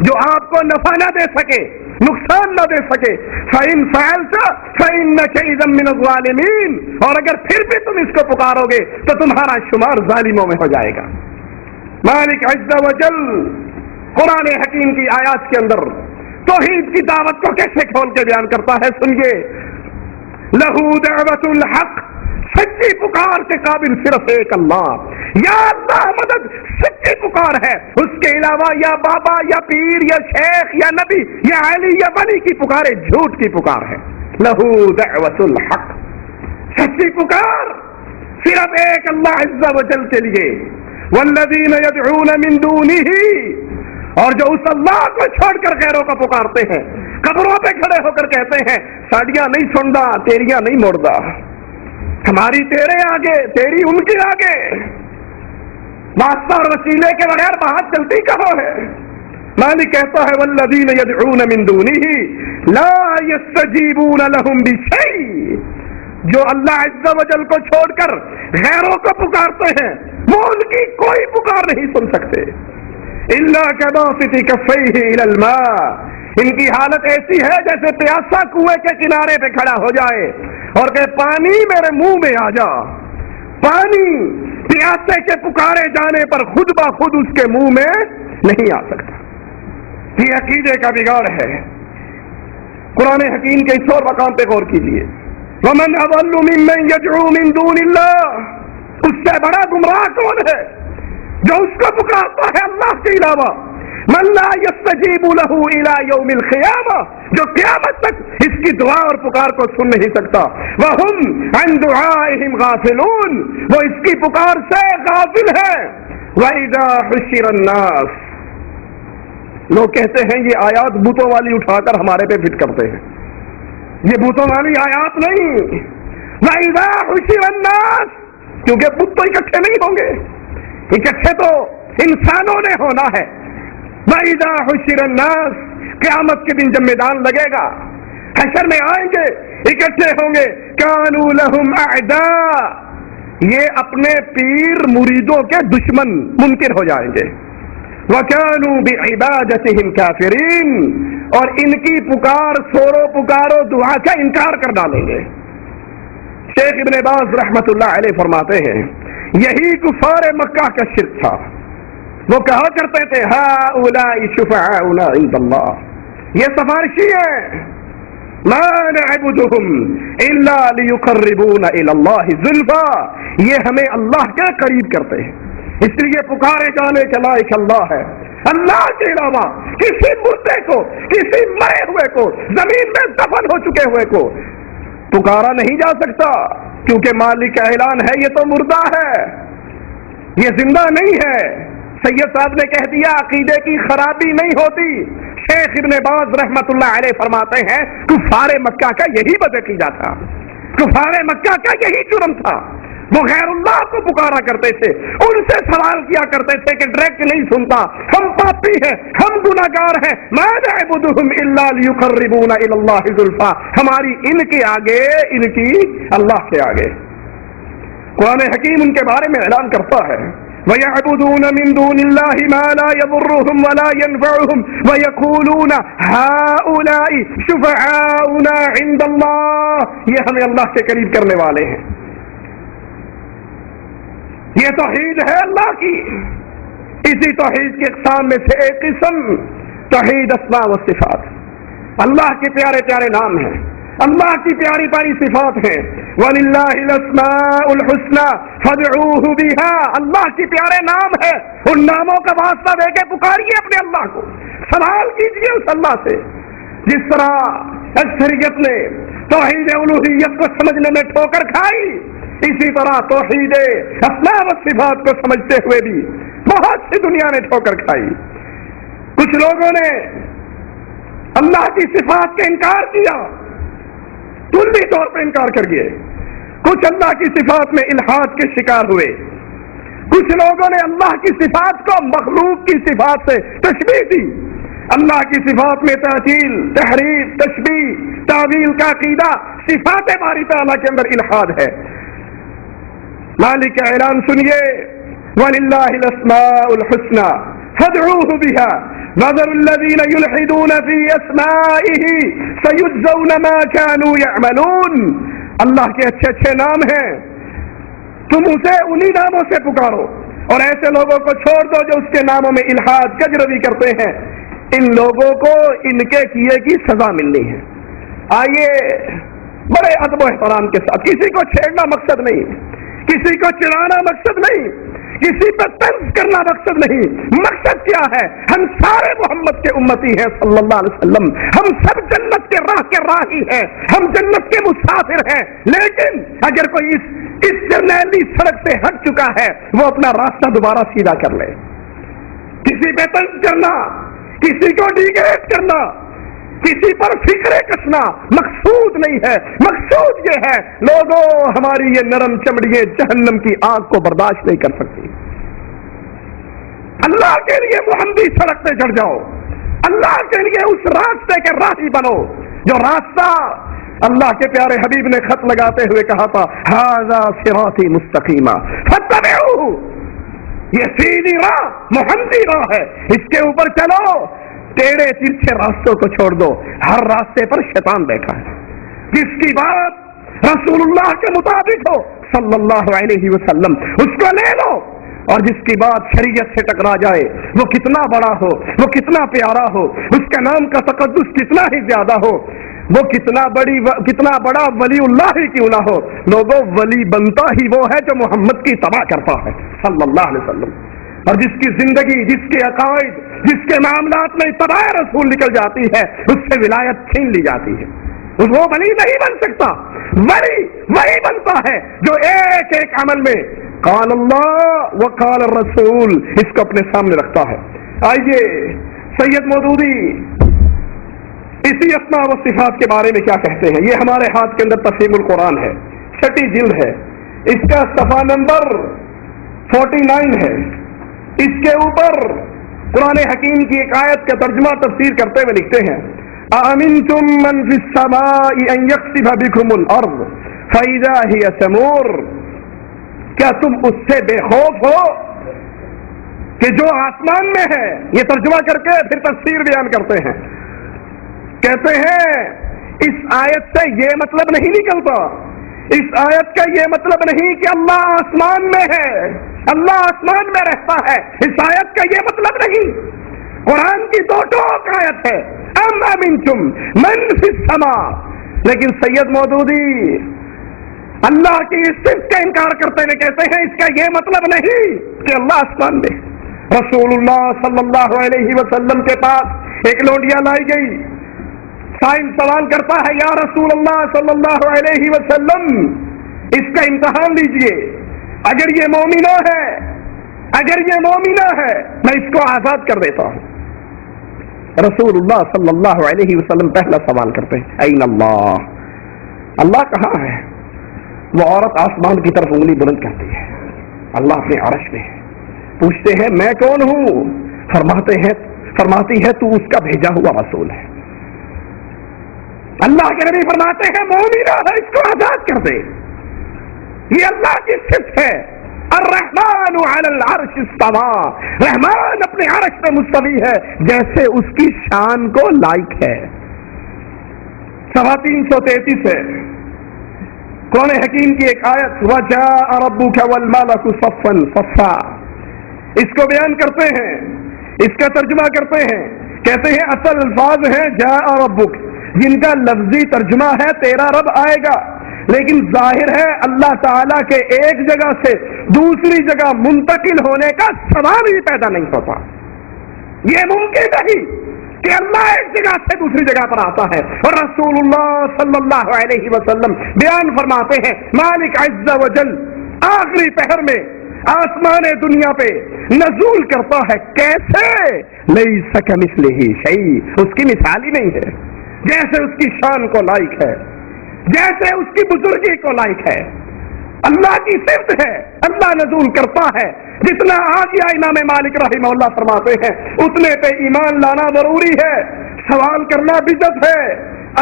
جو آپ کو نفع نہ دے سکے، نقصان نہ دے سکے، فَإِن فَعَلْتَ فَإِنَّكَ إِذًا مِّنَ الظَّالِمِينَ، اور اگر پھر بھی تم اس کو پکارو گے تو تمہارا شمار ظالموں میں ہو جائے گا۔ مالک عز و جل قرآن حکیم کی آیات کے اندر توحید کی دعوت کو کیسے کھول کے بیان کرتا ہے، سنیے، لَهُ دَعْوَةُ الْحَقِّ، سچی پکار کے قابل صرف ایک اللہ، یا اللہ مدد سچی پکار ہے، اس کے علاوہ یا بابا یا پیر یا شیخ یا نبی یا علی یا ولی کی پکارے جھوٹ کی پکار ہے۔ لہو دعوت الحق، سچی پکار صرف ایک اللہ عز و جل کے لیے۔ والذین یدعون من دونہ، اور جو اس اللہ کو چھوڑ کر غیروں کو پکارتے ہیں، قبروں پہ کھڑے ہو کر کہتے ہیں ساڑیاں نہیں سندا تیریاں نہیں موڑدا، ہماری تیرے آگے تیری ان کے آگے، واسطہ اور وسیلے کے بغیر بات چلتی کہاں ہے؟ مالک کہتا ہے والذین یدعون من دونہ لا یستجیبون لہم بشیء، جو اللہ عز و جل کو چھوڑ کر غیروں کو پکارتے ہیں وہ ان کی کوئی پکار نہیں سن سکتے۔ الا کباسط کفیہ الی الماء، ان کی حالت ایسی ہے جیسے پیاسا کنویں کے کنارے پہ کھڑا ہو جائے اور کہ پانی میرے منہ میں آ جا، پانی پیاسے کے پکارے جانے پر خود بخود اس کے منہ میں نہیں آ سکتا۔ یہ عقیدے کا بگاڑ ہے۔ قرآن حکیم کے اس اور مقام پہ غور کیجیے، وَمَنْ أَضَلُّ مِمَّنْ يَدْعُو مِن دُونِ اللَّهِ، اس سے بڑا گمراہ کون ہے جو اس کو پکارتا ہے اللہ کے علاوہ؟ من لا يستجیب له الى یوم القیامہ، جو قیامت تک اس کی دعا اور پکار کو سن نہیں سکتا۔ وَهُمْ عَنْ دُعَائِهِمْ غَافِلُونَ، وہ اس کی پکار سے غافل ہے۔ وَإِذَا حُشِرَ النَّاسُ، لوگ کہتے ہیں یہ آیات بتوں والی اٹھا کر ہمارے پہ فٹ کرتے ہیں، یہ بتوں والی آیات نہیں۔ وَإِذَا حُشِرَ النَّاسُ، کیونکہ بت تو اکٹھے نہیں ہوں گے، اکٹھے تو انسانوں نے ہونا ہے۔ وَإِذَا حُشِرَ النَّاسُ، قیامت کے دن جب میدان لگے گا، حشر میں آئیں گے، اکٹھے ہوں گے، كَانُوا لَهُمْ أَعْدَاءَ، یہ اپنے پیر مریدوں کے دشمن منکر ہو جائیں گے۔ وَكَانُوا بِعِبَادَتِهِمْ كَافِرِينَ، اور ان کی پکار سورو پکارو دعا کا انکار کر ڈالیں گے۔ شیخ ابن باز رحمت اللہ علیہ فرماتے ہیں یہی کفار مکہ کا شرک تھا، وہ کہا کرتے تھے هؤلاء شفعاؤنا عند اللہ، یہ سفارشی ہیں، ما نعبدهم الا ليقربونا الى الله زلفى، یہ ہمیں اللہ کے قریب کرتے ہیں، اس لیے پکارے جانے کے لائق اللہ ہے۔ اللہ کے علاوہ کسی مردے کو، کسی مرے ہوئے کو، زمین میں دفن ہو چکے ہوئے کو پکارا نہیں جا سکتا، کیونکہ مالک کا اعلان ہے یہ تو مردہ ہے، یہ زندہ نہیں ہے۔ سید صاحب نے کہہ دیا عقیدے کی خرابی نہیں ہوتی۔ شیخ ابن باز رحمت اللہ علیہ فرماتے ہیں کفار مکہ کا یہی بدعقیدہ تھا، کفار مکہ کا یہی جرم تھا، وہ غیر اللہ کو پکارا کرتے تھے، ان سے سوال کیا کرتے تھے کہ ڈائریکٹ نہیں سنتا، ہم پاپی ہیں، ہم گناہگار ہیں، ما نعبدهم الا ليقربونا الى الله زلفى، ہماری ان کے آگے، ان کی اللہ کے آگے۔ قرآن حکیم ان کے بارے میں اعلان کرتا ہے وَيَعْبُدُونَ مِن دُونِ اللَّهِ مَا لَا يَضُرُّهُمْ وَلَا يَنفَعُهُمْ وَيَقُولُونَ هَؤُلَاءِ شُفَعَاؤُنَا عِندَ اللَّهِ، یہ ہمیں اللہ کے قریب کرنے والے ہیں۔ یہ توحید ہے اللہ کی۔ اسی توحید کی اقسام میں سے ایک قسم توحید اسماء و صفات، اللہ کے پیارے پیارے نام ہیں، اللہ کی پیاری پیاری صفات ہیں۔ وَلِلَّهِ الْأَسْمَاءُ الْحُسْنَى فَادْعُوهُ بِهَا، اللہ کے پیارے نام ہے، ان ناموں کا واسطہ دے کے پکاریے اپنے اللہ کو، سوال کیجیے اس اللہ سے۔ جس طرح اکثریت نے توحید الوہیت کو سمجھنے میں ٹھوکر کھائی، اسی طرح توحید اسماء و صفات کو سمجھتے ہوئے بھی بہت سی دنیا نے ٹھوکر کھائی۔ کچھ لوگوں نے اللہ کی صفات کا انکار کیا، کلی طور پر انکار کر گئے۔ کچھ اللہ کی صفات میں الحاد کے شکار ہوئے۔ کچھ لوگوں نے اللہ کی صفات کو مخلوق کی صفات سے تشبیہ دی۔ اللہ کی صفات میں تعطیل، تحریف، تشبیہ، تعویل کا عقیدہ، صفات باری تعالیٰ کے اندر الحاد ہے۔ مالک کا اعلان سنیے، وَلِلَّهِ الْأَسْمَاءُ الْحُسْنَى فَادْعُوهُ بِهَا وَذَرُوا الَّذِينَ يُلْحِدُونَ فِي أَسْمَائِهِ سَيُجْزَوْنَ مَا كَانُوا يَعْمَلُونَ، اللہ کے اچھے اچھے نام ہیں، تم اسے انہی ناموں سے پکارو اور ایسے لوگوں کو چھوڑ دو جو اس کے ناموں میں الحاد کجروی کرتے ہیں، ان لوگوں کو ان کے کیے کی سزا ملنی ہے۔ آئیے بڑے ادب و احترام کے ساتھ، کسی کو چھیڑنا مقصد نہیں، کسی کو چڑھانا مقصد نہیں، کسی پر طنز کرنا مقصد نہیں، مقصد کیا ہے؟ ہم سارے محمد کے امتی ہیں صلی اللہ علیہ وسلم، ہم سب جنت کے راہی ہیں، ہم جنت کے مسافر ہیں، لیکن اگر کوئی اس جرنیلی سڑک سے ہٹ چکا ہے وہ اپنا راستہ دوبارہ سیدھا کر لے۔ کسی پہ طنز کرنا، کسی کو ڈیگریڈ کرنا، کسی پر فکرے کسنا مقصود نہیں ہے، مقصود یہ ہے لوگوں ہماری یہ نرم چمڑیے جہنم کی آگ کو برداشت نہیں کر سکتی۔ اللہ کے لیے محمدی سڑک پہ چڑھ جاؤ، اللہ کے لیے اس راستے کے راہی بنو جو راستہ اللہ کے پیارے حبیب نے خط لگاتے ہوئے کہا تھا ھذا صراطی مستقیما فاتبعوہ، یہ سیدھی راہ محمدی راہ ہے، اس کے اوپر چلو، ٹیڑے ترچھے راستوں کو چھوڑ دو، ہر راستے پر شیطان بیٹھا ہے۔ جس کی بات رسول اللہ کے مطابق ہو صلی اللہ علیہ وسلم اس کو لے لو، اور جس کی بات شریعت سے ٹکرا جائے وہ کتنا بڑا ہو، وہ کتنا پیارا ہو، اس کا نام کا تقدس کتنا ہی زیادہ ہو، وہ کتنا بڑا ولی اللہ ہی کیوں نہ ہو، لوگوں ولی بنتا ہی وہ ہے جو محمد کی تباہ کرتا ہے صلی اللہ علیہ وسلم، اور جس کی زندگی، جس کے عقائد، جس کے معاملات میں اتباع رسول نکل جاتی ہے اس سے ولایت چھین لی جاتی ہے۔ وہ ولی نہیں بن سکتا، ولی وہی بنتا ہے جو ایک ایک عمل میں قال اللہ و قال الرسول اس کو اپنے سامنے رکھتا ہے۔ آئیے سید مودودی اسی اسماء و صفات کے بارے میں کیا کہتے ہیں۔ یہ ہمارے ہاتھ کے اندر تفہیم القرآن ہے، 6 جلد ہے، اس کا صفحہ نمبر 49 ہے۔ اس کے اوپر قرآن حکیم کی ایک آیت کا ترجمہ تفسیر کرتے ہوئے لکھتے ہیں أَأَمِنْتُم مَّن فِي السَّمَاءِ أَن يَخْسِفَ بِكُمُ الْأَرْضَ فَإِذَا هِيَ تَمُورُ، کیا تم اس سے بے خوف ہو کہ جو آسمان میں ہے؟ یہ ترجمہ کر کے پھر تفسیر بیان کرتے ہیں، کہتے ہیں اس آیت سے یہ مطلب نہیں نکلتا، اس آیت کا یہ مطلب نہیں کہ اللہ آسمان میں ہے، اللہ آسمان میں رہتا ہے، اس آیت کا یہ مطلب نہیں۔ قرآن کی 2 ٹوک آیت ہے ام امنتم من فی السماء، لیکن سید مودودی اللہ کی اس صفت کا انکار کرتے ہوئے کہتے ہیں اس کا یہ مطلب نہیں کہ اللہ آسمان میں۔ رسول اللہ صلی اللہ علیہ وسلم کے پاس ایک لونڈیا لائی گئی، سائل سوال کرتا ہے یا رسول اللہ صلی اللہ علیہ وسلم اس کا امتحان لیجئے، اگر یہ مومنہ ہے، اگر یہ مومنہ ہے میں اس کو آزاد کر دیتا ہوں۔ رسول اللہ صلی اللہ علیہ وسلم پہلا سوال کرتے ہیں این اللہ، اللہ کہاں ہے؟ وہ عورت آسمان کی طرف انگلی بلند کرتی ہے، اللہ اپنے عرش میں ہے، پوچھتے ہیں میں کون ہوں؟ فرماتی ہے تو اس کا بھیجا ہوا رسول ہے۔ اللہ کے نبی فرماتے ہیں مومنہ ہے اس کو آزاد کر دے، یہ اللہ کی صفت ہے، الرحمن علی العرش استوى، رحمان اپنے عرش پہ مستوی ہے جیسے اس کی شان کو لائق ہے۔ 333 ہے قرآن حکیم کی ایک آیت، وَجَاءَ رَبُّكَ وَالْمَلَكُ صَفًّا صَفًّا، اس کو بیان کرتے ہیں، اس کا ترجمہ کرتے ہیں، کہتے ہیں اصل الفاظ ہیں جاء ربک، جن کا لفظی ترجمہ ہے تیرا رب آئے گا، لیکن ظاہر ہے اللہ تعالیٰ کے ایک جگہ سے دوسری جگہ منتقل ہونے کا سوال ہی پیدا نہیں ہوتا۔ یہ ممکن نہیں کہ اللہ ایک جگہ سے دوسری جگہ پر آتا ہے، اور رسول اللہ صلی اللہ علیہ وسلم بیان فرماتے ہیں مالک عز و جل آخری پہر میں آسمان دنیا پہ نزول کرتا ہے، کیسے؟ لیس کمثلہ شیء، اس کی مثال ہی نہیں ہے، جیسے اس کی شان کو لائق ہے، جیسے اس کی بزرگی کو لائق ہے، اللہ کی صفت ہے، اللہ نزول کرتا ہے۔ جتنا آ گیا امام مالک رحمہ اللہ فرماتے ہیں اتنے پہ ایمان لانا ضروری ہے، سوال کرنا بدعت ہے۔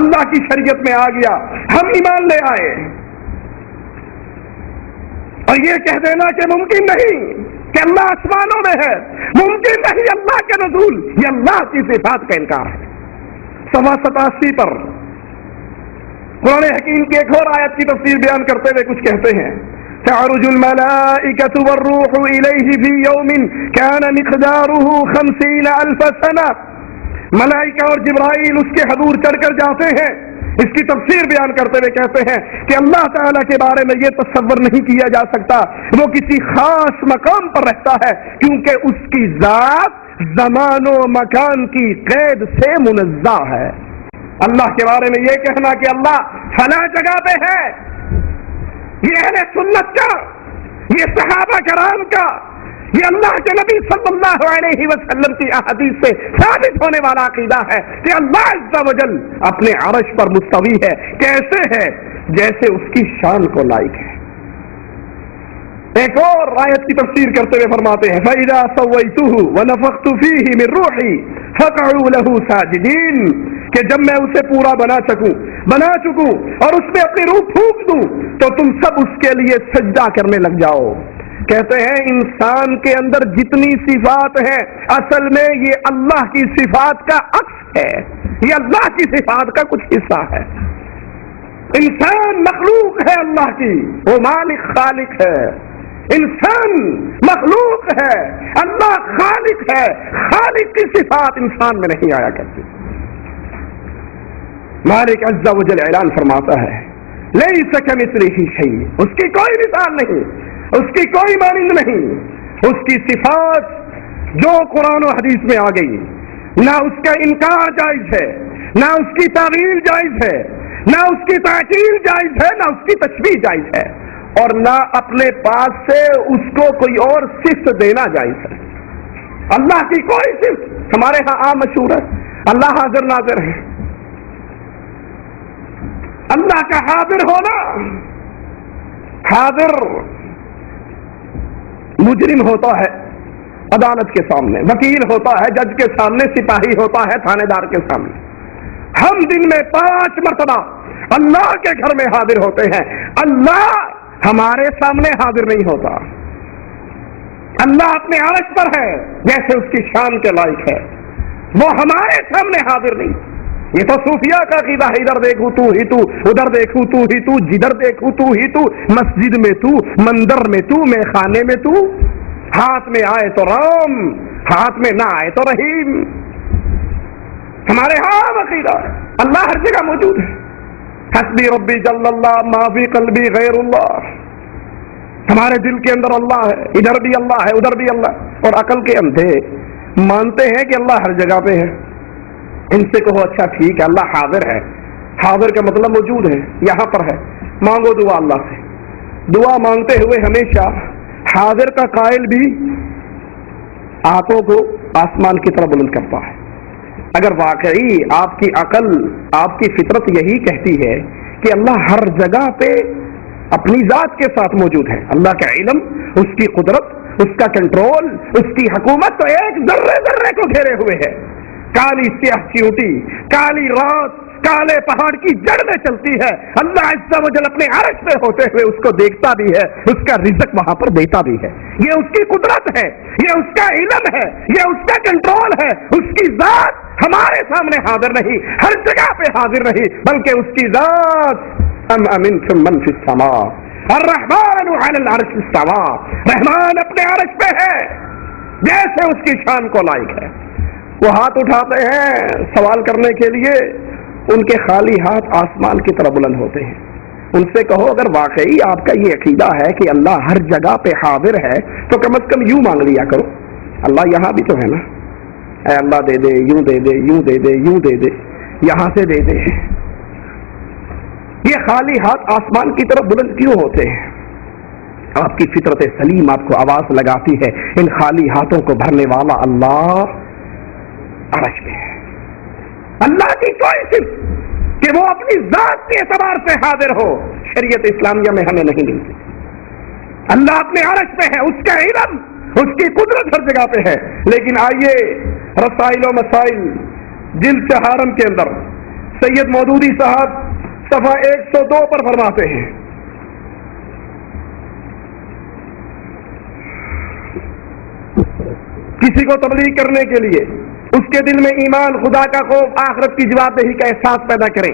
اللہ کی شریعت میں آ گیا، ہم ایمان لے آئے، اور یہ کہہ دینا کہ ممکن نہیں کہ اللہ آسمانوں میں ہے، ممکن نہیں اللہ کے نزول، یہ اللہ کی صفات کا انکار ہے۔ 87 پر قرآن حکیم کی ایک اور آیت کی تفسیر بیان کرتے ہوئے کچھ کہتے ہیں تعرج الملائکۃ والروح الیہ فی یوم کان مقدارہ 50,000 سنہ، ملائکہ اور جبرائیل اس کے حضور چڑھ کر جاتے ہیں۔ اس کی تفسیر بیان کرتے ہوئے کہتے ہیں کہ اللہ تعالیٰ کے بارے میں یہ تصور نہیں کیا جا سکتا، وہ کسی خاص مقام پر رہتا ہے کیونکہ اس کی ذات زمان و مکان کی قید سے منزہ ہے۔ اللہ کے بارے میں یہ کہنا کہ اللہ فلاں جگہ پہ ہے، یہ اہل سنت کا، یہ صحابہ کرام کا، یہ اللہ کے نبی صلی اللہ علیہ وسلم کی احادیث سے ثابت ہونے والا عقیدہ ہے کہ اللہ عز و جل اپنے عرش پر مستوی ہے۔ کیسے ہے؟ جیسے اس کی شان کو لائق ہے۔ ایک اور آیت کی تفسیر کرتے ہوئے فرماتے ہیں فَإِذَا سَوَّيْتُهُ وَنَفَخْتُ فِيهِ مِن رُّوحِي فَقَعُوا لَهُ سَاجِدِينَ، کہ جب میں اسے پورا بنا چکوں اور اس میں اپنی روح پھونک دوں تو تم سب اس کے لیے سجدہ کرنے لگ جاؤ۔ کہتے ہیں انسان کے اندر جتنی صفات ہیں اصل میں یہ اللہ کی صفات کا عکس ہے، یہ اللہ کی صفات کا کچھ حصہ ہے۔ انسان مخلوق ہے اللہ کی، وہ مالک خالق ہے، انسان مخلوق ہے، اللہ خالق ہے، خالق کی صفات انسان میں نہیں آیا کرتی۔ مالک عز و جل اعلان فرماتا ہے لیس کمثلہ شیء، اس کی کوئی مثال نہیں، اس کی کوئی مانند نہیں، اس کی صفات جو قرآن و حدیث میں آ گئی، نہ اس کا انکار جائز ہے، نہ اس کی تعویل جائز ہے، نہ اس کی تعطیل جائز ہے، نہ اس کی تشبیہ جائز ہے، اور نہ اپنے پاس سے اس کو کوئی اور صفت دینا جائز ہے۔ اللہ کی کوئی صفت، ہمارے ہاں عام مشہور ہے اللہ حاضر ناظر ہے، اللہ کا حاضر ہونا، حاضر مجرم ہوتا ہے عدالت کے سامنے، وکیل ہوتا ہے جج کے سامنے، سپاہی ہوتا ہے تھانے دار کے سامنے۔ ہم دن میں 5 مرتبہ اللہ کے گھر میں حاضر ہوتے ہیں، اللہ ہمارے سامنے حاضر نہیں ہوتا۔ اللہ اپنے عرش پر ہے جیسے اس کی شان کے لائق ہے، وہ ہمارے سامنے حاضر نہیں۔ یہ تو صوفیہ کا عقیدہ ہے، ادھر دیکھوں تو ہی تو، ادھر دیکھوں تو ہی تو، جدھر دیکھوں تو ہی تو، مسجد میں تو، مندر میں تو، میں خانے میں تو، ہاتھ میں آئے تو رام، ہاتھ میں نہ آئے تو رحیم۔ ہمارے ہاں عقیدہ ہے اللہ ہر جگہ موجود ہے، حسبی ربی جل اللہ ما فی قلبی غیر اللہ، ہمارے دل کے اندر اللہ ہے، ادھر بھی اللہ ہے ادھر بھی اللہ۔ اور عقل کے اندھے مانتے ہیں کہ اللہ ہر جگہ پہ ہے، ان سے کہو اچھا ٹھیک ہے اللہ حاضر ہے، حاضر کا مطلب موجود ہے، یہاں پر ہے، مانگو دعا اللہ سے۔ دعا مانگتے ہوئے ہمیشہ حاضر کا قائل بھی ہاتھوں کو آسمان کی طرف بلند کرتا ہے۔ اگر واقعی آپ کی عقل، آپ کی فطرت یہی کہتی ہے کہ اللہ ہر جگہ پہ اپنی ذات کے ساتھ موجود ہے، اللہ کا علم، اس کی قدرت، اس کا کنٹرول، اس کی حکومت تو ایک ذرے ذرے کو گھیرے ہوئے ہے، کالی سیاہ چیوٹی، کالی رات، کالے پہاڑ کی جڑ میں چلتی ہے، اللہ عز و جل اپنے عرش پہ ہوتے ہوئے اس کو دیکھتا بھی ہے، اس کا رزق وہاں پر دیتا بھی ہے۔ یہ اس کی قدرت ہے، یہ اس کا علم ہے، یہ اس کا کنٹرول ہے۔ اس کی ذات ہمارے سامنے حاضر نہیں، ہر جگہ پہ حاضر نہیں، بلکہ اس کی ذات ام امنتم من فی السماء الرحمن علی العرش استوى، رحمان اپنے عرش پہ ہے جیسے اس کی شان کو لائق ہے۔ وہ ہاتھ اٹھاتے ہیں سوال کرنے کے لیے، ان کے خالی ہاتھ آسمان کی طرف بلند ہوتے ہیں۔ ان سے کہو اگر واقعی آپ کا یہ عقیدہ ہے کہ اللہ ہر جگہ پہ حاضر ہے تو کم از کم یوں مانگ لیا کرو، اللہ یہاں بھی تو ہے نا، اے اللہ دے دے، یوں دے دے، یوں دے دے، یوں دے دے، یہاں سے دے دے۔ یہ خالی ہاتھ آسمان کی طرف بلند کیوں ہوتے ہیں؟ آپ کی فطرت سلیم آپ کو آواز لگاتی ہے ان خالی ہاتھوں کو بھرنے والا اللہ عرش میں ہے۔ اللہ کی کوئی صفت کہ وہ اپنی ذات کے اعتبار سے حاضر ہو شریعت اسلامیہ میں ہمیں نہیں ملتی۔ اللہ اپنے عرش پہ ہے، اس کا علم، اس کی قدرت ہر جگہ پہ ہے۔ لیکن آئیے رسائل و مسائل جلد چہارم کے اندر سید مودودی صاحب صفحہ 102 پر فرماتے ہیں، کسی کو تبلیغ کرنے کے لیے اس کے دل میں ایمان، خدا کا خوف، آخرت کی جواب دہی کا احساس پیدا کریں،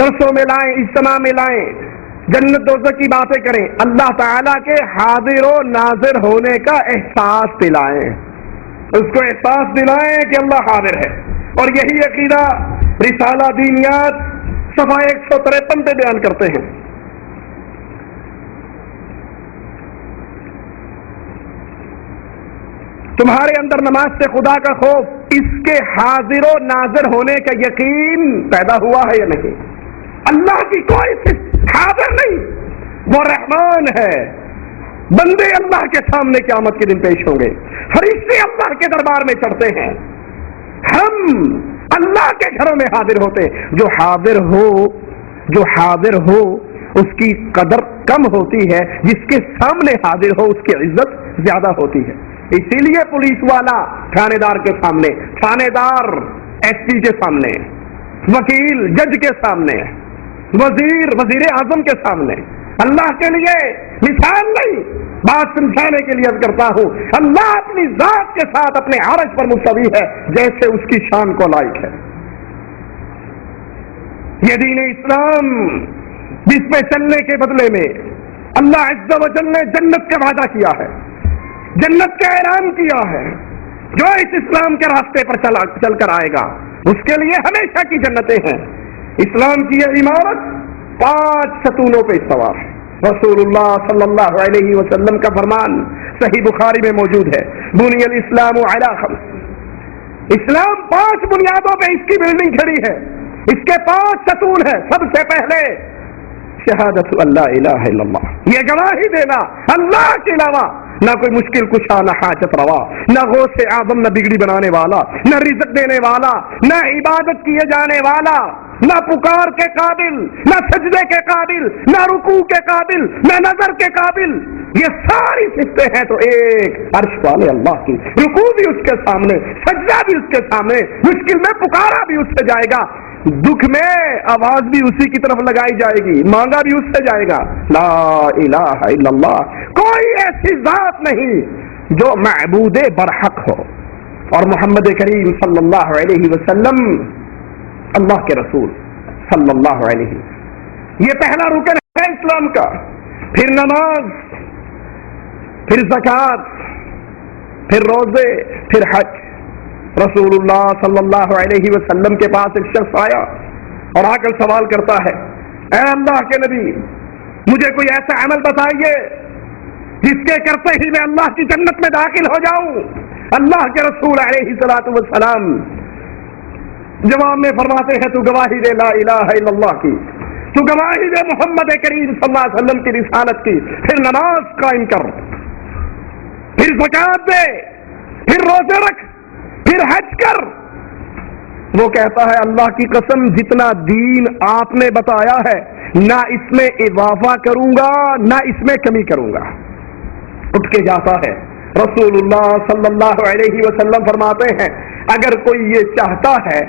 درسوں میں لائیں، اجتماع میں لائیں، جنت دوزخ کی باتیں کریں، اللہ تعالیٰ کے حاضر و ناظر ہونے کا احساس دلائیں، اس کو احساس دلائیں کہ اللہ حاضر ہے۔ اور یہی عقیدہ رسالہ دینیات صفحہ 153 پہ بیان کرتے ہیں۔ تمہارے اندر نماز سے خدا کا خوف، اس کے حاضر و ناظر ہونے کا یقین پیدا ہوا ہے یا نہیں؟ اللہ کی کوئی صفت حاضر نہیں، وہ رحمان ہے۔ بندے اللہ کے سامنے قیامت کے دن پیش ہوں گے، فرشتے اللہ کے دربار میں چڑھتے ہیں، ہم اللہ کے گھروں میں حاضر ہوتے ہیں۔ جو حاضر ہو اس کی قدر کم ہوتی ہے، جس کے سامنے حاضر ہو اس کی عزت زیادہ ہوتی ہے۔ اسی لیے پولیس والا تھانے دار کے سامنے، تھانے دار ایس پی کے سامنے، وکیل جج کے سامنے، وزیر اعظم کے سامنے، اللہ کے لیے مثال نہیں، بات سمجھانے کے لیے کرتا ہوں، اللہ اپنی ذات کے ساتھ اپنے عرش پر مستوی ہے جیسے اس کی شان کو لائق ہے۔ یہ دین اسلام جس پہ چلنے کے بدلے میں اللہ عز و جل نے جنت کا وعدہ کیا ہے، جنت کا اعلان کیا ہے، جو اس اسلام کے راستے پر چل کر آئے گا اس کے لیے ہمیشہ کی جنتیں ہیں۔ اسلام کی یہ عمارت 5 ستونوں پہ استوار ہے۔ رسول اللہ صلی اللہ علیہ وسلم کا فرمان صحیح بخاری میں موجود ہے، بنی الاسلام علی 5، اسلام 5 بنیادوں پہ اس کی بلڈنگ کھڑی ہے، اس کے 5 ستون ہیں۔ سب سے پہلے شہادت اللہ الہ الا اللہ، یہ گواہی دینا اللہ کے علاوہ نہ کوئی مشکل کشا، نہ حاجت روا، نہ غوث اعظم، نہ بگڑی بنانے والا، نہ رزق دینے والا، نہ عبادت کیے جانے والا، نہ پکار کے قابل، نہ سجدے کے قابل، نہ رکوع کے قابل، نہ نظر کے قابل۔ یہ ساری صفتیں ہیں تو ایک عرش والے اللہ کی، رکوع بھی اس کے سامنے، سجدہ بھی اس کے سامنے، مشکل میں پکارا بھی اس سے جائے گا، دکھ میں آواز بھی اسی کی طرف لگائی جائے گی، مانگا بھی اس سے جائے گا۔ لا الہ الا اللہ، کوئی ایسی ذات نہیں جو معبود برحق ہو، اور محمد کریم صلی اللہ علیہ وسلم اللہ کے رسول صلی اللہ علیہ، یہ پہلا رکن ہے اسلام کا۔ پھر نماز، پھر زکوٰۃ، پھر روزے، پھر حج۔ رسول اللہ صلی اللہ علیہ وسلم کے پاس ایک شخص آیا اور آ کر سوال کرتا ہے، اے اللہ کے نبی، مجھے کوئی ایسا عمل بتائیے جس کے کرتے ہی میں اللہ کی جنت میں داخل ہو جاؤں۔ اللہ کے رسول علیہ الصلوۃ والسلام جواب میں فرماتے ہیں، تو گواہی دے لا الہ الا اللہ کی، تو گواہی دے محمد کریم صلی اللہ علیہ وسلم کی رسالت کی، پھر نماز قائم کر، پھر زکوٰۃ دے، پھر روزے رکھ، پھر حج کر۔ وہ کہتا ہے اللہ کی قسم، جتنا دین آپ نے بتایا ہے نہ اس میں اضافہ کروں گا نہ اس میں کمی کروں گا۔ اٹھ کے جاتا ہے۔ رسول اللہ صلی اللہ علیہ وسلم فرماتے ہیں، اگر کوئی یہ چاہتا ہے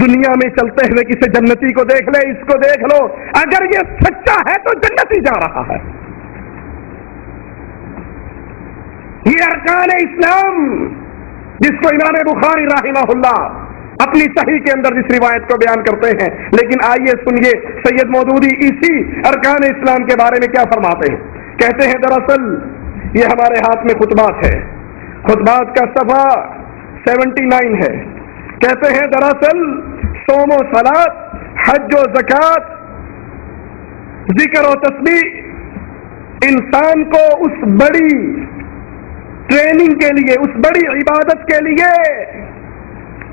دنیا میں چلتے ہوئے کسی جنتی کو دیکھ لے، اس کو دیکھ لو، اگر یہ سچا ہے تو جنتی جا رہا ہے۔ یہ ارکان اسلام جس کو امام بخاری رحمہ اللہ اپنی صحیح کے اندر جس روایت کو بیان کرتے ہیں، لیکن آئیے سنیے سید مودودی اسی ارکان اسلام کے بارے میں کیا فرماتے ہیں۔ کہتے ہیں دراصل یہ ہمارے ہاتھ میں خطبات ہے، خطبات کا صفحہ 79 ہے۔ کہتے ہیں دراصل صوم و صلاۃ، حج و زکوٰۃ، ذکر و تسبیح انسان کو اس بڑی ٹریننگ کے لیے، اس بڑی عبادت کے لیے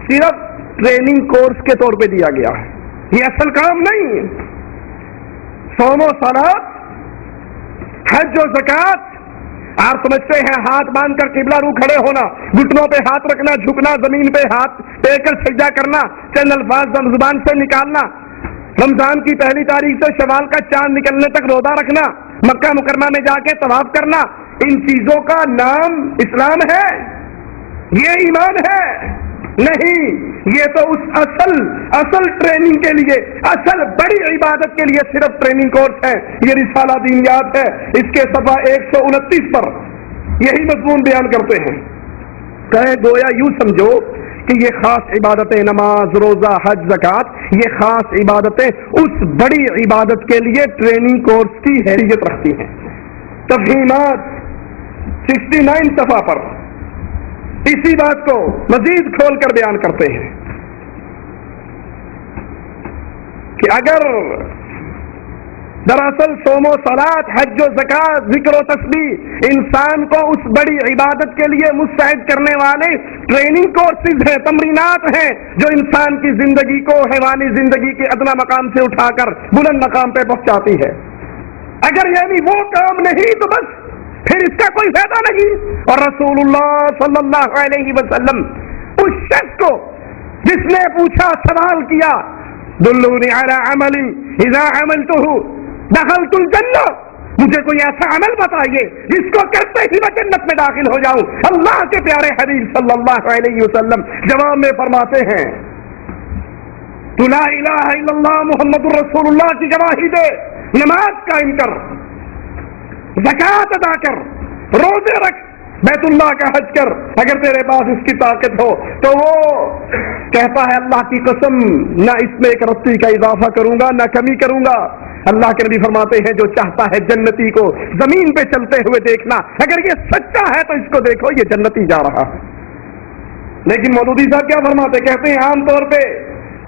صرف ٹریننگ کورس کے طور پہ دیا گیا ہے، یہ اصل کام نہیں۔ صوم و صلاۃ، حج و زکوٰۃ، آپ سمجھتے ہیں ہاتھ باندھ کر قبلہ رو کھڑے ہونا، گھٹنوں پہ ہاتھ رکھنا، جھکنا، زمین پہ ہاتھ ٹیک کر سجدہ کرنا، چند الفاظ زبان سے نکالنا، رمضان کی پہلی تاریخ سے شوال کا چاند نکلنے تک روزہ رکھنا، مکہ مکرمہ میں جا کے طواف کرنا، ان چیزوں کا نام اسلام ہے؟ یہ ایمان ہے؟ نہیں، یہ تو اس اصل ٹریننگ کے لیے، اصل بڑی عبادت کے لیے صرف ٹریننگ کورس ہے۔ یہ رسالہ دینیات ہے، اس کے صفحہ 129 پر یہی مضمون بیان کرتے ہیں۔ کہے گویا یوں سمجھو کہ یہ خاص عبادتیں، نماز، روزہ، حج، زکوٰۃ، یہ خاص عبادتیں اس بڑی عبادت کے لیے ٹریننگ کورس کی حیثیت رکھتی ہیں۔ تفہیمات 69 صفحہ پر اسی بات کو مزید کھول کر بیان کرتے ہیں کہ اگر دراصل صوم و صلاۃ، حج و زکوٰۃ، ذکر و تسبیح انسان کو اس بڑی عبادت کے لیے مستعد کرنے والے ٹریننگ کورسز ہیں، تمرینات ہیں، جو انسان کی زندگی کو حیوانی زندگی کے ادنا مقام سے اٹھا کر بلند مقام پہ پہنچاتی ہے، اگر یعنی وہ کام نہیں تو بس پھر اس کا کوئی فائدہ نہیں۔ اور رسول اللہ صلی اللہ علیہ وسلم اس شخص کو جس نے پوچھا، سوال کیا، دلونی علی عمل اذا عملتہ دخلت الجنہ، مجھے کوئی ایسا عمل بتائیے جس کو کرتے ہی میں جنت میں داخل ہو جاؤں۔ اللہ کے پیارے حبیب صلی اللہ علیہ وسلم جواب میں فرماتے ہیں، تو لا الہ الا اللہ محمد الرسول اللہ کی گواہی دے، نماز قائم کر، زکوٰۃ ادا کر، روزے رکھ، بیت اللہ کا حج کر، اگر تیرے پاس اس کی طاقت ہو تو وہ کہتا ہے اللہ کی قسم نہ اس میں ایک رتی کا اضافہ کروں گا نہ کمی کروں گا۔ اللہ کے نبی فرماتے ہیں جو چاہتا ہے جنتی کو زمین پہ چلتے ہوئے دیکھنا، اگر یہ سچا ہے تو اس کو دیکھو یہ جنتی جا رہا ہے۔ لیکن مودودی صاحب کیا فرماتے؟ کہتے ہیں عام طور پہ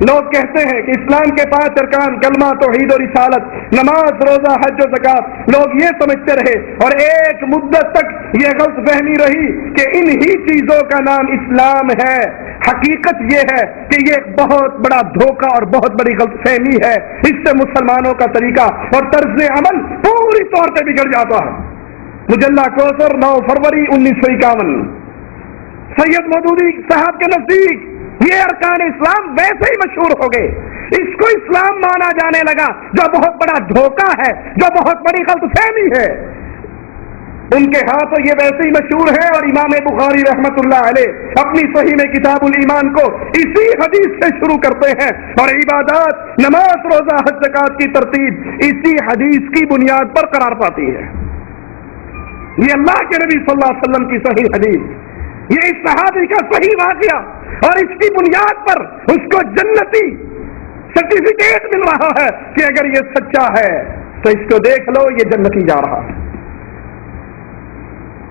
لوگ کہتے ہیں کہ اسلام کے 5 ارکان، کلمہ، توحید و رسالت، نماز، روزہ، حج و زکوٰۃ، لوگ یہ سمجھتے رہے اور ایک مدت تک یہ غلط فہمی رہی کہ انہی چیزوں کا نام اسلام ہے۔ حقیقت یہ ہے کہ یہ ایک بہت بڑا دھوکہ اور بہت بڑی غلط فہمی ہے، اس سے مسلمانوں کا طریقہ اور طرز عمل پوری طور پہ بگڑ جاتا ہے۔ مجلہ کوثر 9 فروری 1951 سید مودودی صاحب کے نزدیک یہ ارکان اسلام ویسے ہی مشہور ہو گئے، اس کو اسلام مانا جانے لگا، جو بہت بڑا دھوکہ ہے، جو بہت بڑی غلط فہمی ہے۔ ان کے ہاں تو یہ ویسے ہی مشہور ہے، اور امام بخاری رحمت اللہ علیہ اپنی صحیح میں کتاب الایمان کو اسی حدیث سے شروع کرتے ہیں، اور عبادات، نماز، روزہ، حج، زکوٰۃ کی ترتیب اسی حدیث کی بنیاد پر قرار پاتی ہے۔ یہ اللہ کے نبی صلی اللہ علیہ وسلم کی صحیح حدیث، یہ اس صحابی کا صحیح واقعہ، اور اس کی بنیاد پر اس کو جنتی سرٹیفکیٹ مل رہا ہے کہ اگر یہ سچا ہے تو اس کو دیکھ لو یہ جنتی جا رہا ہے۔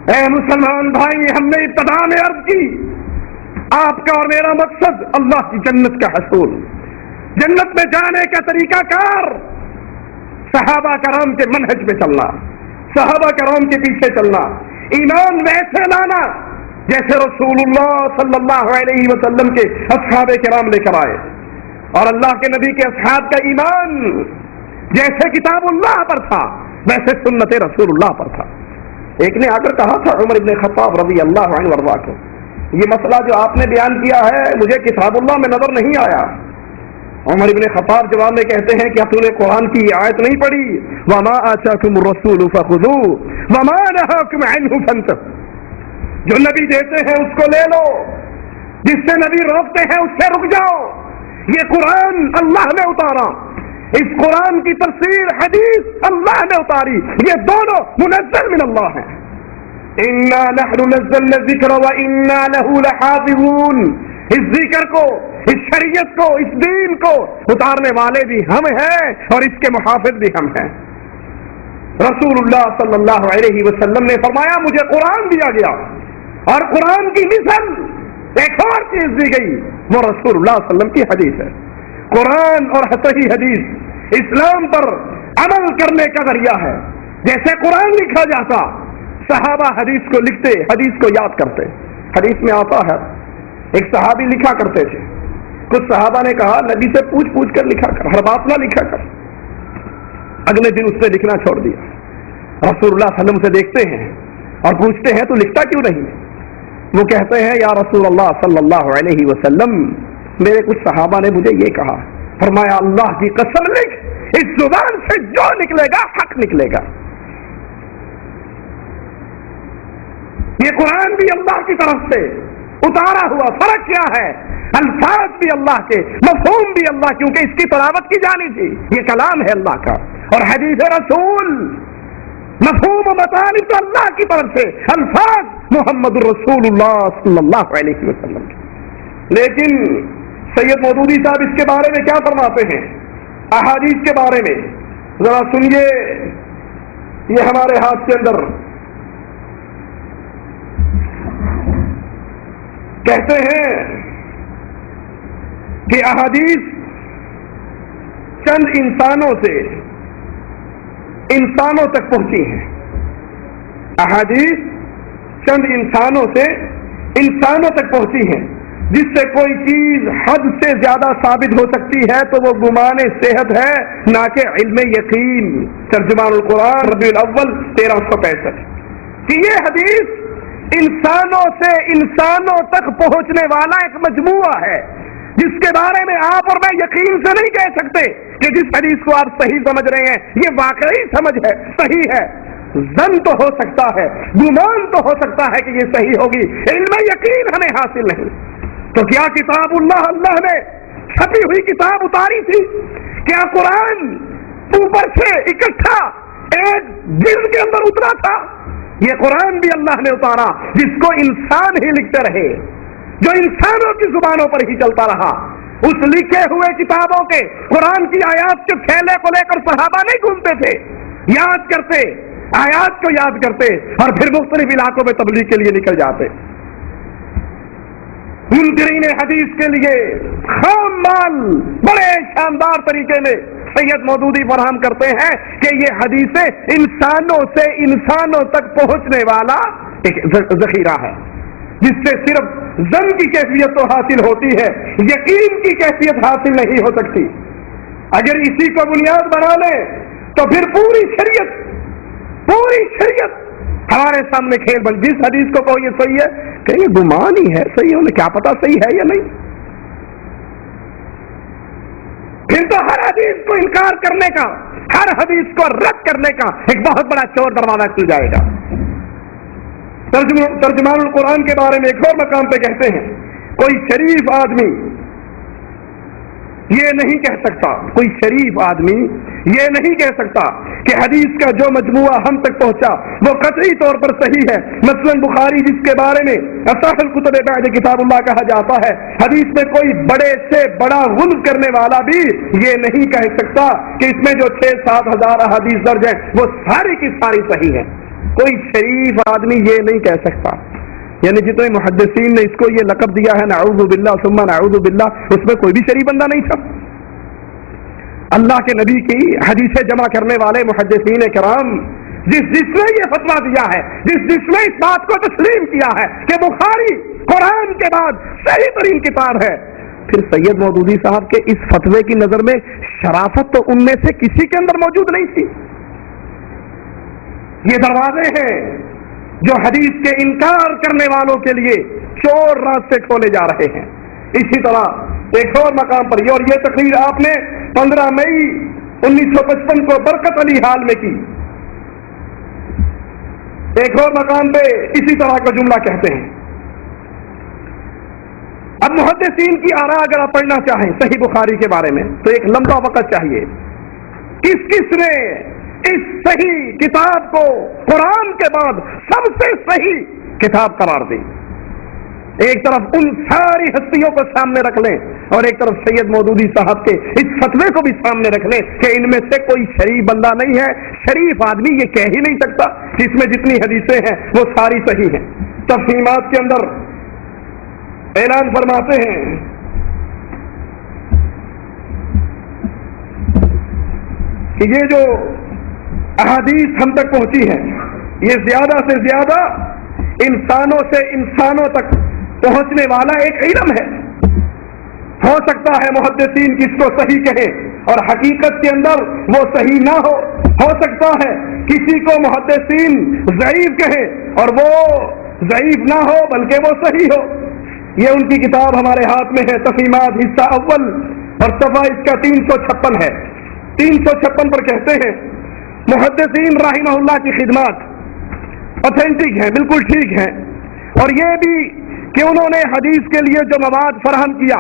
اے مسلمان بھائی، ہم نے ابتدا میں عرض کی آپ کا اور میرا مقصد اللہ کی جنت کا حصول، جنت میں جانے کا طریقہ کار، صحابہ کرام کے منہج پہ چلنا، صحابہ کرام کے پیچھے چلنا، ایمان ویسے لانا جیسے رسول اللہ صلی اللہ علیہ وسلم کے اصحاب کرام لے کر آئے، اور اللہ کے نبی کے اصحاب کا ایمان جیسے کتاب اللہ پر تھا ویسے سنت رسول اللہ پر تھا۔ ایک نے آ کر کہا تھا عمر ابن خطاب رضی اللہ عنہ وارضا کو، یہ مسئلہ جو آپ نے بیان کیا ہے مجھے کتاب اللہ میں نظر نہیں آیا۔ عمر ابن خطاب جواب میں کہتے ہیں کہ آپ نے قرآن کی آیت نہیں پڑھی، وَمَا آتَاكُمُ الرَّسُولُ فَخُذُوهُ وَمَا نَهَاكُمْ عَنْهُ فَانْتَهُوا، جو نبی دیتے ہیں اس کو لے لو، جس سے نبی روکتے ہیں اس سے رک جاؤ۔ یہ قرآن اللہ نے اتارا، اس قرآن کی تفسیر حدیث اللہ نے اتاری، یہ دونوں منزل من اللہ ہیں۔ انا نحن نزلنا الذکر وانا له لحافظون، اس ذکر کو، اس شریعت کو، اس دین کو اتارنے والے بھی ہم ہیں اور اس کے محافظ بھی ہم ہیں۔ رسول اللہ صلی اللہ علیہ وسلم نے فرمایا مجھے قرآن دیا گیا اور قرآن کی مثل ایک اور چیز دی گئی، وہ رسول اللہ صلی اللہ علیہ وسلم کی حدیث ہے۔ قرآن اور صحیح حدیث اسلام پر عمل کرنے کا ذریعہ ہے۔ جیسے قرآن لکھا جاتا، صحابہ حدیث کو لکھتے، حدیث کو یاد کرتے۔ حدیث میں آتا ہے ایک صحابی لکھا کرتے تھے، کچھ صحابہ نے کہا نبی سے پوچھ پوچھ کر لکھا کر، ہر بات نہ لکھا کر۔ اگلے دن اس نے لکھنا چھوڑ دیا۔ رسول اللہ صلی اللہ علیہ وسلم سے دیکھتے ہیں اور پوچھتے ہیں تو لکھتا کیوں نہیں؟ وہ کہتے ہیں یا رسول اللہ صلی اللہ علیہ وسلم میرے کچھ صحابہ نے مجھے یہ کہا، فرمایا اللہ کی قسم لکھ، اس زبان سے جو نکلے گا حق نکلے گا۔ یہ قرآن بھی اللہ کی طرف سے اتارا ہوا، فرق کیا ہے؟ الفاظ بھی اللہ کے، مفہوم بھی اللہ، کیونکہ اس کی تلاوت کی جانی تھی، یہ کلام ہے اللہ کا، اور حدیث رسول مفہوم و مطالب تو اللہ کی طرف سے، الفاظ محمد الرسول اللہ صلی اللہ علیہ وسلم۔ لیکن سید مودودی صاحب اس کے بارے میں کیا فرماتے ہیں؟ احادیث کے بارے میں ذرا سنیے، یہ ہمارے ہاتھ کے اندر کہتے ہیں کہ احادیث چند انسانوں سے انسانوں تک پہنچی ہیں، احادیث چند انسانوں سے انسانوں تک پہنچی ہیں، جس سے کوئی چیز حد سے زیادہ ثابت ہو سکتی ہے تو وہ گمان صحت ہے، نہ کہ علم یقین۔ ترجمان القرآن ربیع الاول 1365 کہ یہ حدیث انسانوں سے انسانوں تک پہنچنے والا ایک مجموعہ ہے، جس کے بارے میں آپ اور میں یقین سے نہیں کہہ سکتے کہ جس حدیث کو آپ صحیح سمجھ رہے ہیں یہ واقعی سمجھ ہے، صحیح ہے۔ ظن تو ہو سکتا ہے، گمان تو ہو سکتا ہے کہ یہ صحیح ہوگی، علم یقین ہمیں حاصل نہیں۔ تو کیا کتاب اللہ نے چھپی ہوئی کتاب اتاری تھی؟ کیا قرآن اوپر سے اکٹھا ایک جلد کے اندر اترا تھا؟ یہ قرآن بھی اللہ نے اتارا جس کو انسان ہی لکھتے رہے، جو انسانوں کی زبانوں پر ہی چلتا رہا۔ اس لکھے ہوئے کتابوں کے قرآن کی آیات کے پھیلے کو لے کر صحابہ نہیں گھومتے تھے، یاد کرتے، آیات کو یاد کرتے اور پھر مختلف علاقوں میں تبلیغ کے لیے نکل جاتے۔ منکرین حدیث کے لیے خام مال بڑے شاندار طریقے میں سید مودودی فراہم کرتے ہیں کہ یہ حدیثیں انسانوں سے انسانوں تک پہنچنے والا ایک ذخیرہ ہے، جس سے صرف ظن کی کیفیت تو حاصل ہوتی ہے، یقین کی کیفیت حاصل نہیں ہو سکتی۔ اگر اسی کو بنیاد بنا لیں تو پھر پوری شریعت ہمارے سامنے کھیل بن۔ جس حدیث کو کہو یہ صحیح ہے کہ یہ گمان ہی ہے، صحیح ہونے کیا پتا صحیح ہے یا نہیں، پھر تو ہر حدیث کو انکار کرنے کا، ہر حدیث کو رد کرنے کا ایک بہت بڑا چور دروازہ کھل جائے گا۔ ترجمان القرآن کے بارے میں ایک اور مقام پہ کہتے ہیں کوئی شریف آدمی یہ نہیں کہہ سکتا، کوئی شریف آدمی یہ نہیں کہہ سکتا کہ حدیث کا جو مجموعہ ہم تک پہنچا وہ قطعی طور پر صحیح ہے۔ مثلا بخاری جس کے بارے میں اصح الکتب بعد کتاب اللہ کہا جاتا ہے، حدیث میں کوئی بڑے سے بڑا غلط کرنے والا بھی یہ نہیں کہہ سکتا کہ اس میں جو 6-7 ہزار احادیث درج ہیں وہ ساری کی ساری صحیح ہیں۔ کوئی شریف آدمی یہ نہیں کہہ سکتا، یعنی جتنے محدثین نے اس کو یہ لقب دیا ہے نعوذ باللہ ثم نعوذ باللہ، اس میں کوئی بھی شریف بندہ نہیں تھا۔ اللہ کے نبی کی حدیثیں جمع کرنے والے محدثین کرام جس نے یہ فتویٰ دیا ہے، جس نے اس بات کو تسلیم کیا ہے کہ بخاری قرآن کے بعد صحیح ترین کتاب ہے، پھر سید مودودی صاحب کے اس فتوے کی نظر میں شرافت تو ان میں سے کسی کے اندر موجود نہیں تھی۔ یہ دروازے ہیں جو حدیث کے انکار کرنے والوں کے لیے چور راستے کھولے جا رہے ہیں۔ اسی طرح ایک اور مقام پر اور یہ تقریر آپ نے 15 مئی 1955 کو برکت علی ہال میں کی۔ ایک اور مقام پہ اسی طرح کا جملہ کہتے ہیں اب محدثین کی آراء اگر آپ پڑھنا چاہیں صحیح بخاری کے بارے میں تو ایک لمبا وقت چاہیے. کس نے اس صحیح کتاب کو قرآن کے بعد سب سے صحیح کتاب قرار دی. ایک طرف ان ساری ہستیوں کو سامنے رکھ لیں اور ایک طرف سید مودودی صاحب کے اس فتوے کو بھی سامنے رکھ لیں کہ ان میں سے کوئی شریف بندہ نہیں ہے. شریف آدمی یہ کہہ ہی نہیں سکتا کہ اس میں جتنی حدیثیں ہیں وہ ساری صحیح ہیں. تفہیمات کے اندر اعلان فرماتے ہیں کہ یہ جو احادیث ہم تک پہنچی ہیں یہ زیادہ سے زیادہ انسانوں سے انسانوں تک پہنچنے والا ایک علم ہے. ہو سکتا ہے محدثین کس کو صحیح کہیں اور حقیقت کے اندر وہ صحیح نہ ہو سکتا ہے کسی کو محدثین ضعیف کہیں اور وہ ضعیف نہ ہو بلکہ وہ صحیح ہو. یہ ان کی کتاب ہمارے ہاتھ میں ہے تفہیمات حصہ اول اور صفحہ اس کا 356 ہے. 356 پر کہتے ہیں محدثین رحمہ اللہ کی خدمات اوتھینٹک ہیں, بالکل ٹھیک ہیں, اور یہ بھی کہ انہوں نے حدیث کے لیے جو مواد فراہم کیا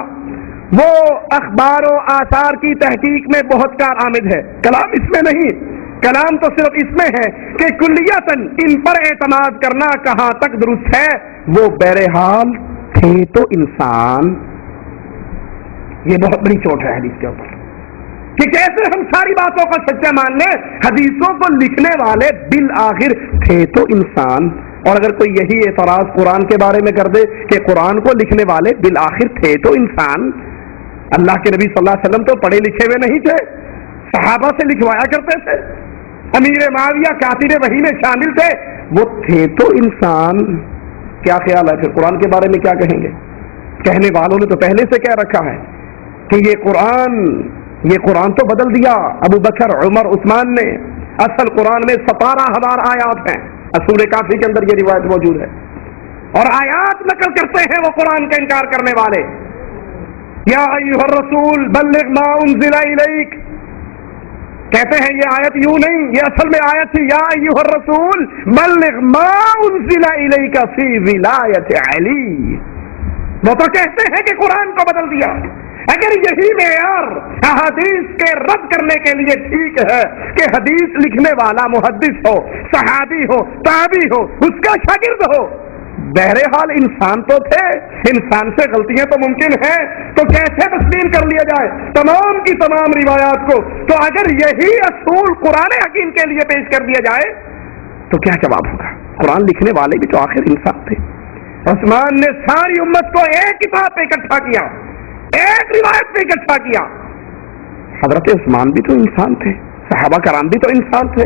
وہ اخبار و آثار کی تحقیق میں بہت کارآمد ہے. کلام اس میں نہیں, کلام تو صرف اس میں ہے کہ کلیتاً ان پر اعتماد کرنا کہاں تک درست ہے. وہ بہرحال تھے تو انسان. یہ بہت بڑی چوٹ ہے حدیث کے اوپر کہ کیسے ہم ساری باتوں کو سچا مان لیں. حدیثوں کو لکھنے والے بالآخر تھے تو انسان. اور اگر کوئی یہی اعتراض قرآن کے بارے میں کر دے کہ قرآن کو لکھنے والے بالآخر تھے تو انسان, اللہ کے نبی صلی اللہ علیہ وسلم تو پڑھے لکھے ہوئے نہیں تھے, صحابہ سے لکھوایا کرتے تھے, امیر معاویہ کاتب وحی میں شامل تھے, وہ تھے تو انسان. کیا خیال ہے پھر قرآن کے بارے میں کیا کہیں گے؟ کہنے والوں نے تو پہلے سے کہہ رکھا ہے کہ یہ قرآن تو بدل دیا ابو بکر عمر عثمان نے. اصل قرآن میں 17,000 آیات ہیں. سورہ کافی کے اندر یہ روایت موجود ہے اور آیات نقل کرتے ہیں وہ قرآن کا انکار کرنے والے. یا ایھا الرسول بلغ ما انزل الیک, کہتے ہیں یہ آیت یوں نہیں, یہ اصل میں آیت تھی یا ایھا الرسول بلغ ما انزل الیک فی ولایت علی. وہ تو کہتے ہیں کہ قرآن کو بدل دیا. اگر یہی معیار احادیث کے رد کرنے کے لیے ٹھیک ہے کہ حدیث لکھنے والا محدث ہو, صحابی ہو, تابعی ہو, اس کا شاگرد ہو, بہرحال انسان تو تھے, انسان سے غلطیاں تو ممکن ہیں, تو کیسے تسلیم کر لیا جائے تمام کی تمام روایات کو؟ تو اگر یہی اصول قرآن حکیم کے لیے پیش کر دیا جائے تو کیا جواب ہوگا؟ قرآن لکھنے والے بھی تو آخر انسان تھے. عثمان نے ساری امت کو ایک کتاب پہ اکٹھا کیا, ایک روایت پہ اکٹھا کیا. حضرت عثمان بھی تو انسان تھے, صحابہ کرام بھی تو انسان تھے.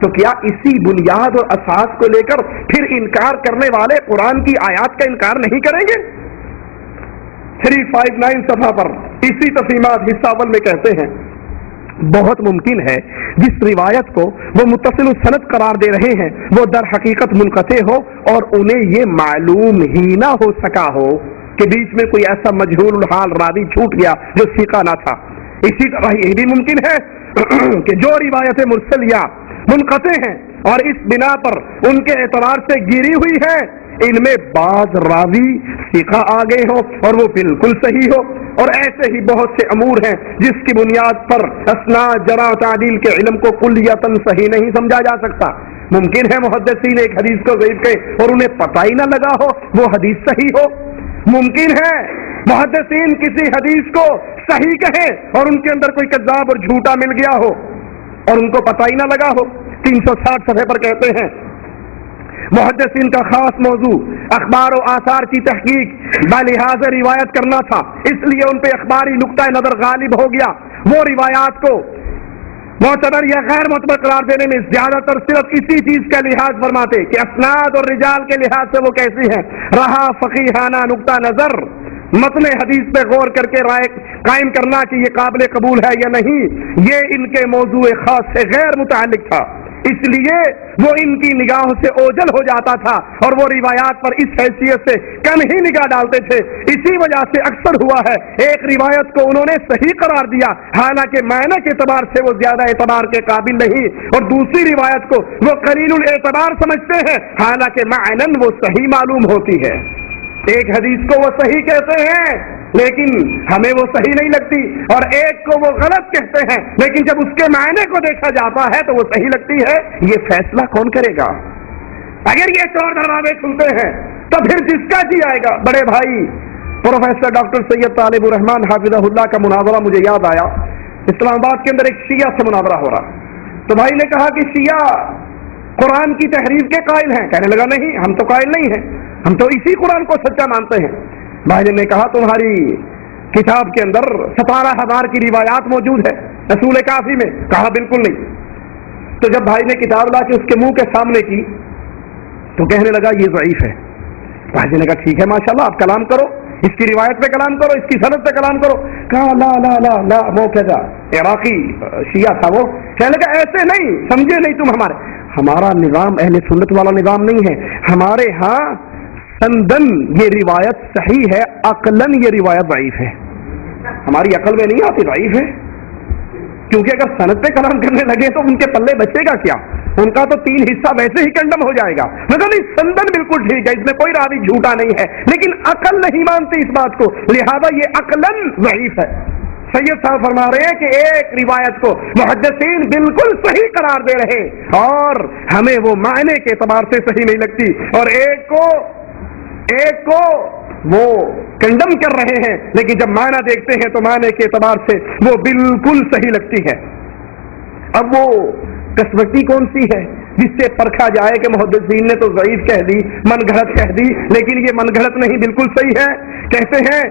تو کیا اسی بنیاد اور اساس کو لے کر پھر انکار کرنے والے قرآن کی آیات کا انکار نہیں کریں گے؟ 359 صفحہ پر اسی تفہیمات حصہ اول میں کہتے ہیں بہت ممکن ہے جس روایت کو وہ متصل السند قرار دے رہے ہیں وہ در حقیقت منقطع ہو اور انہیں یہ معلوم ہی نہ ہو سکا ہو کہ بیچ میں کوئی ایسا مجہول الحال راوی چھوٹ گیا جو ثقہ نہ تھا. اسی طرح یہ بھی ممکن ہے کہ جو روایتیں مرسل یا منقطع ہیں اور اس بنا پر ان کے اعتبار سے گری ہوئی ہے ان میں بعض راوی ثقہ آ گئے ہو اور وہ بالکل صحیح ہو, اور ایسے ہی بہت سے امور ہیں جس کی بنیاد پر اسناد جرح و تعدیل کے علم کو کلیتاً صحیح نہیں سمجھا جا سکتا. ممکن ہے محدثین ایک حدیث کو ضعیف کہیں اور انہیں پتہ ہی نہ لگا ہو وہ حدیث صحیح ہو. ممکن ہے محدثین کسی حدیث کو صحیح کہیں اور ان کے اندر کوئی کذاب اور جھوٹا مل گیا ہو اور ان کو پتہ ہی نہ لگا ہو. 360 صفحے پر کہتے ہیں محدثین کا خاص موضوع اخبار و آثار کی تحقیق بلحاظ روایت کرنا تھا, اس لیے ان پہ اخباری نقطہ نظر غالب ہو گیا. وہ روایات کو معتبر یا غیر معتبر قرار دینے میں زیادہ تر صرف اسی چیز کا لحاظ فرماتے کہ اسناد اور رجال کے لحاظ سے وہ کیسی ہیں. رہا فقیحانہ نقطہ نظر متن حدیث پہ غور کر کے رائے قائم کرنا کہ یہ قابل قبول ہے یا نہیں, یہ ان کے موضوع خاص سے غیر متعلق تھا, اس لیے وہ ان کی نگاہوں سے اوجھل ہو جاتا تھا اور وہ روایات پر اس حیثیت سے کم ہی نگاہ ڈالتے تھے. اسی وجہ سے اکثر ہوا ہے ایک روایت کو انہوں نے صحیح قرار دیا حالانکہ معنی کے اعتبار سے وہ زیادہ اعتبار کے قابل نہیں, اور دوسری روایت کو وہ قلیل الاعتبار سمجھتے ہیں حالانکہ معنن وہ صحیح معلوم ہوتی ہے. ایک حدیث کو وہ صحیح کہتے ہیں لیکن ہمیں وہ صحیح نہیں لگتی، اور ایک کو وہ غلط کہتے ہیں لیکن جب اس کے معنی کو دیکھا جاتا ہے تو وہ صحیح لگتی ہے۔ یہ فیصلہ کون کرے گا؟ اگر یہ چور دروازے کھلتے ہیں تو پھر جس کا جی آئے گا۔ بڑے بھائی پروفیسر ڈاکٹر سید طالب الرحمان حافظہ اللہ کا مناظرہ مجھے یاد آیا۔ اسلام آباد کے اندر ایک شیعہ سے مناظرہ ہو رہا، تو بھائی نے کہا کہ شیعہ قرآن کی تحریف کے قائل ہیں۔ کہنے لگا نہیں، ہم تو قائل نہیں ہیں، ہم تو اسی قرآن کو سچا مانتے ہیں۔ بھائی نے کہا تمہاری کتاب کے اندر 17,000 کی روایات موجود ہے رسول کافی میں؟ کہا بالکل نہیں۔ تو جب بھائی نے کتاب لا کے اس کے منہ کے سامنے کی تو کہنے لگا یہ ضعیف ہے۔ بھائی نے کہا ٹھیک ہے ماشاءاللہ، آپ کلام کرو، اس کی روایت پہ کلام کرو، اس کی سند پہ کلام کرو۔ کہا لا لا لا لا، وہ کہتا عراقی شیعہ تھا، وہ کہنے لگا ایسے نہیں، سمجھے نہیں تم ہمارا نظام اہل سنت والا نظام نہیں ہے۔ ہمارے ہاں سندن یہ روایت صحیح ہے، عقلن یہ روایت ضعیف ہے۔ ہماری عقل میں نہیں آتی، ضعیف ہے، کیونکہ اگر سند پہ کلام کرنے لگے تو ان کے پلے بچے گا کیا؟ ان کا تو 3 حصہ ویسے ہی کنڈم ہو جائے گا۔ مگر نہیں، سندن بالکل ٹھیک ہے، اس میں کوئی راوی جھوٹا نہیں ہے، لیکن عقل نہیں مانتی اس بات کو، لہذا یہ عقلن ضعیف ہے۔ سید صاحب فرما رہے ہیں کہ ایک روایت کو محدثین بالکل صحیح قرار دے رہے اور ہمیں وہ معنی کے اعتبار سے صحیح نہیں لگتی، اور ایک کو وہ کنڈم کر رہے ہیں، لیکن جب معنی دیکھتے ہیں تو معنی کے اعتبار سے وہ بالکل صحیح لگتی ہے۔ اب وہ کسوٹی کون سی ہے جس سے پرکھا جائے کہ محدثین نے تو ضعیف کہہ دی، من گھڑت کہہ دی، لیکن یہ من گھڑت نہیں، بالکل صحیح ہے؟ کہتے ہیں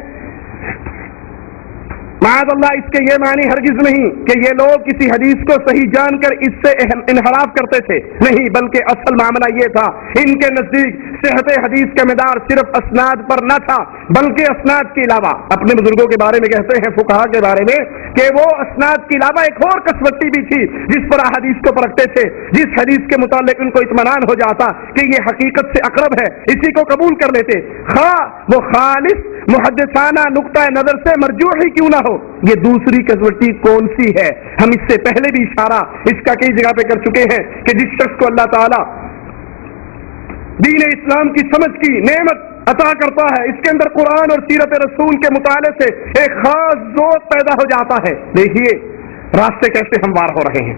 معاذ اللہ، اس کے یہ معنی ہرگز نہیں کہ یہ لوگ کسی حدیث کو صحیح جان کر اس سے انحراف کرتے تھے، نہیں، بلکہ اصل معاملہ یہ تھا ان کے نزدیک صحت حدیث کا مدار صرف اسناد پر نہ تھا بلکہ اسناد کے علاوہ، اپنے بزرگوں کے بارے میں کہتے ہیں فقہا کے بارے میں کہ وہ اسناد کے علاوہ ایک اور کسوٹی بھی تھی جس پر احادیث کو پرکھتے تھے، جس حدیث کے متعلق ان کو اطمینان ہو جاتا کہ یہ حقیقت سے اقرب ہے، اسی کو قبول کر لیتے، خواہ وہ خالص محدثانہ نقطہ نظر سے مرجوح ہی کیوں نہ ہو۔ یہ دوسری کسوٹی کون سی ہے؟ ہم اس سے پہلے بھی اشارہ اس کا کئی جگہ پہ کر چکے ہیں کہ جس شخص کو اللہ تعالی دین اسلام کی سمجھ کی نعمت عطا کرتا ہے، اس کے اندر قرآن اور سیرت رسول کے مطالعے سے ایک خاص ذوق پیدا ہو جاتا ہے۔ دیکھیے راستے کیسے ہموار ہو رہے ہیں،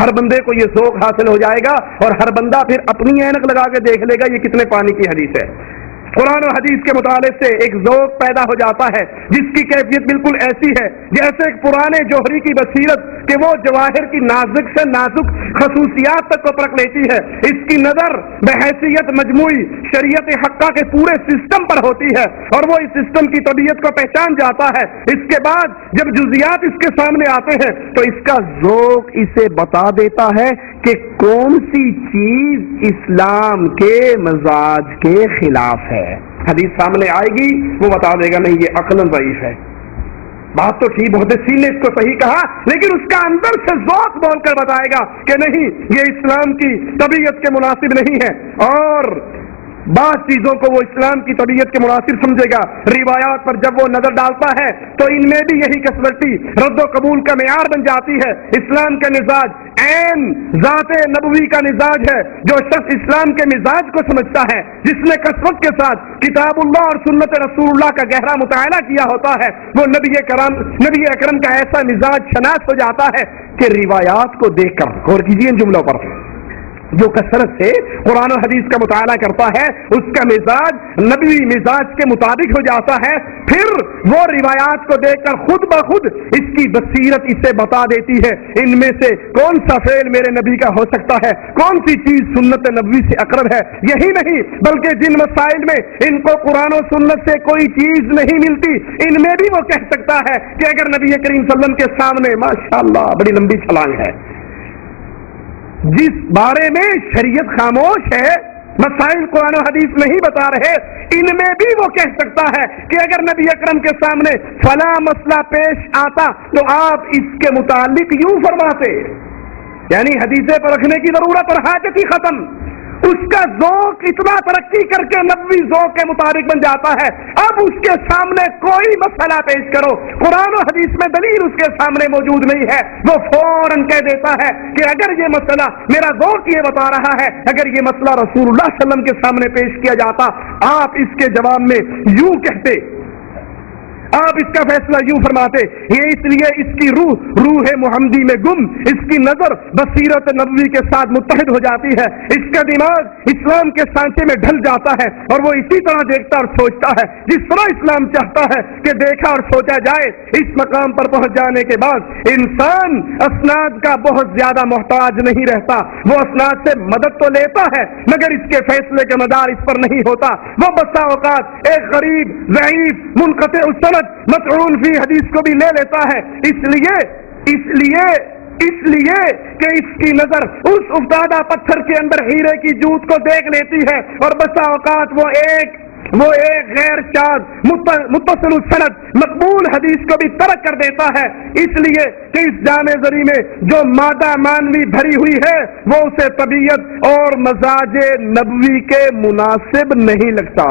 ہر بندے کو یہ ذوق حاصل ہو جائے گا اور ہر بندہ پھر اپنی اینک لگا کے دیکھ لے گا یہ کتنے پانی کی حدیث ہے۔ قرآن و حدیث کے مطالعے سے ایک ذوق پیدا ہو جاتا ہے جس کی کیفیت بالکل ایسی ہے جیسے ایک پرانے جوہری کی بصیرت کہ وہ جواہر کی نازک سے نازک خصوصیات تک کو پرکھ لیتی ہے، اس کی نظر بحیثیت مجموعی شریعت حقہ کے پورے سسٹم پر ہوتی ہے اور وہ اس سسٹم کی طبیعت کو پہچان جاتا ہے۔ اس کے بعد جب جزیات اس کے سامنے آتے ہیں تو اس کا ذوق اسے بتا دیتا ہے کہ کون سی چیز اسلام کے مزاج کے خلاف ہے۔ حدیث سامنے آئے گی وہ بتا دے گا نہیں یہ عقلاً ضعیف ہے۔ بات تو ٹھیک، محدثین نے اس کو صحیح کہا لیکن اس کا اندر سے ذوق بول کر بتائے گا کہ نہیں یہ اسلام کی طبیعت کے مناسب نہیں ہے، اور بعض چیزوں کو وہ اسلام کی طبیعت کے مناسب سمجھے گا۔ روایات پر جب وہ نظر ڈالتا ہے تو ان میں بھی یہی کسوٹی رد و قبول کا معیار بن جاتی ہے۔ اسلام کا مزاج عین ذات نبوی کا مزاج ہے۔ جو شخص اسلام کے مزاج کو سمجھتا ہے، جس نے کثرت کے ساتھ کتاب اللہ اور سنت رسول اللہ کا گہرا مطالعہ کیا ہوتا ہے، وہ نبی اکرم کا ایسا مزاج شناس ہو جاتا ہے کہ روایات کو دیکھ کر، غور کیجیے ان جملوں پر، جو کثرت سے قرآن و حدیث کا مطالعہ کرتا ہے اس کا مزاج نبوی مزاج کے مطابق ہو جاتا ہے، پھر وہ روایات کو دیکھ کر خود بخود اس کی بصیرت اسے بتا دیتی ہے ان میں سے کون سا فعل میرے نبی کا ہو سکتا ہے، کون سی چیز سنت نبوی سے اقرب ہے۔ یہی نہیں بلکہ جن مسائل میں ان کو قرآن و سنت سے کوئی چیز نہیں ملتی، ان میں بھی وہ کہہ سکتا ہے کہ اگر نبی کریم صلی اللہ علیہ وسلم کے سامنے ماشاءاللہ بڑی لمبی چھلانگ ہے، جس بارے میں شریعت خاموش ہے، مسائل قرآن و حدیث نہیں بتا رہے، ان میں بھی وہ کہہ سکتا ہے کہ اگر نبی اکرم کے سامنے فلاں مسئلہ پیش آتا تو آپ اس کے متعلق یوں فرماتے، یعنی حدیثیں پرکھنے کی ضرورت اور حاجت ہی ختم۔ اس کا ذوق اتنا ترقی کر کے نبوی ذوق کے مطابق بن جاتا ہے. اب اس کے سامنے کوئی مسئلہ پیش کرو، قرآن و حدیث میں دلیل اس کے سامنے موجود نہیں ہے، وہ فوراً کہہ دیتا ہے کہ اگر یہ مسئلہ میرا ذوق یہ بتا رہا ہے، اگر یہ مسئلہ رسول اللہ صلی اللہ علیہ وسلم کے سامنے پیش کیا جاتا، آپ اس کے جواب میں یوں کہتے، آپ اس کا فیصلہ یوں فرماتے، یہ اس لیے اس کی روح محمدی میں گم، اس کی نظر بصیرت نبوی کے ساتھ متحد ہو جاتی ہے، اس کا دماغ اسلام کے سانچے میں ڈھل جاتا ہے اور وہ اسی طرح دیکھتا اور سوچتا ہے جس طرح اسلام چاہتا ہے کہ دیکھا اور سوچا جائے. اس مقام پر پہنچ جانے کے بعد انسان اسناد کا بہت زیادہ محتاج نہیں رہتا، وہ اسناد سے مدد تو لیتا ہے مگر اس کے فیصلے کا مدار اس پر نہیں ہوتا. وہ بسا اوقات ایک غریب ضعیف منقطع السند مطعون فی حدیث کو بھی لے لیتا ہے، اس لیے کہ اس کی نظر اس افتادہ پتھر کے اندر ہیرے کی جوت کو دیکھ لیتی ہے اور بسا اوقات وہ ایک غیر شاذ متصل السند مقبول حدیث کو بھی ترک کر دیتا ہے، اس لیے کہ اس جامع ذری میں جو مادہ مانوی بھری ہوئی ہے وہ اسے طبیعت اور مزاج نبوی کے مناسب نہیں لگتا.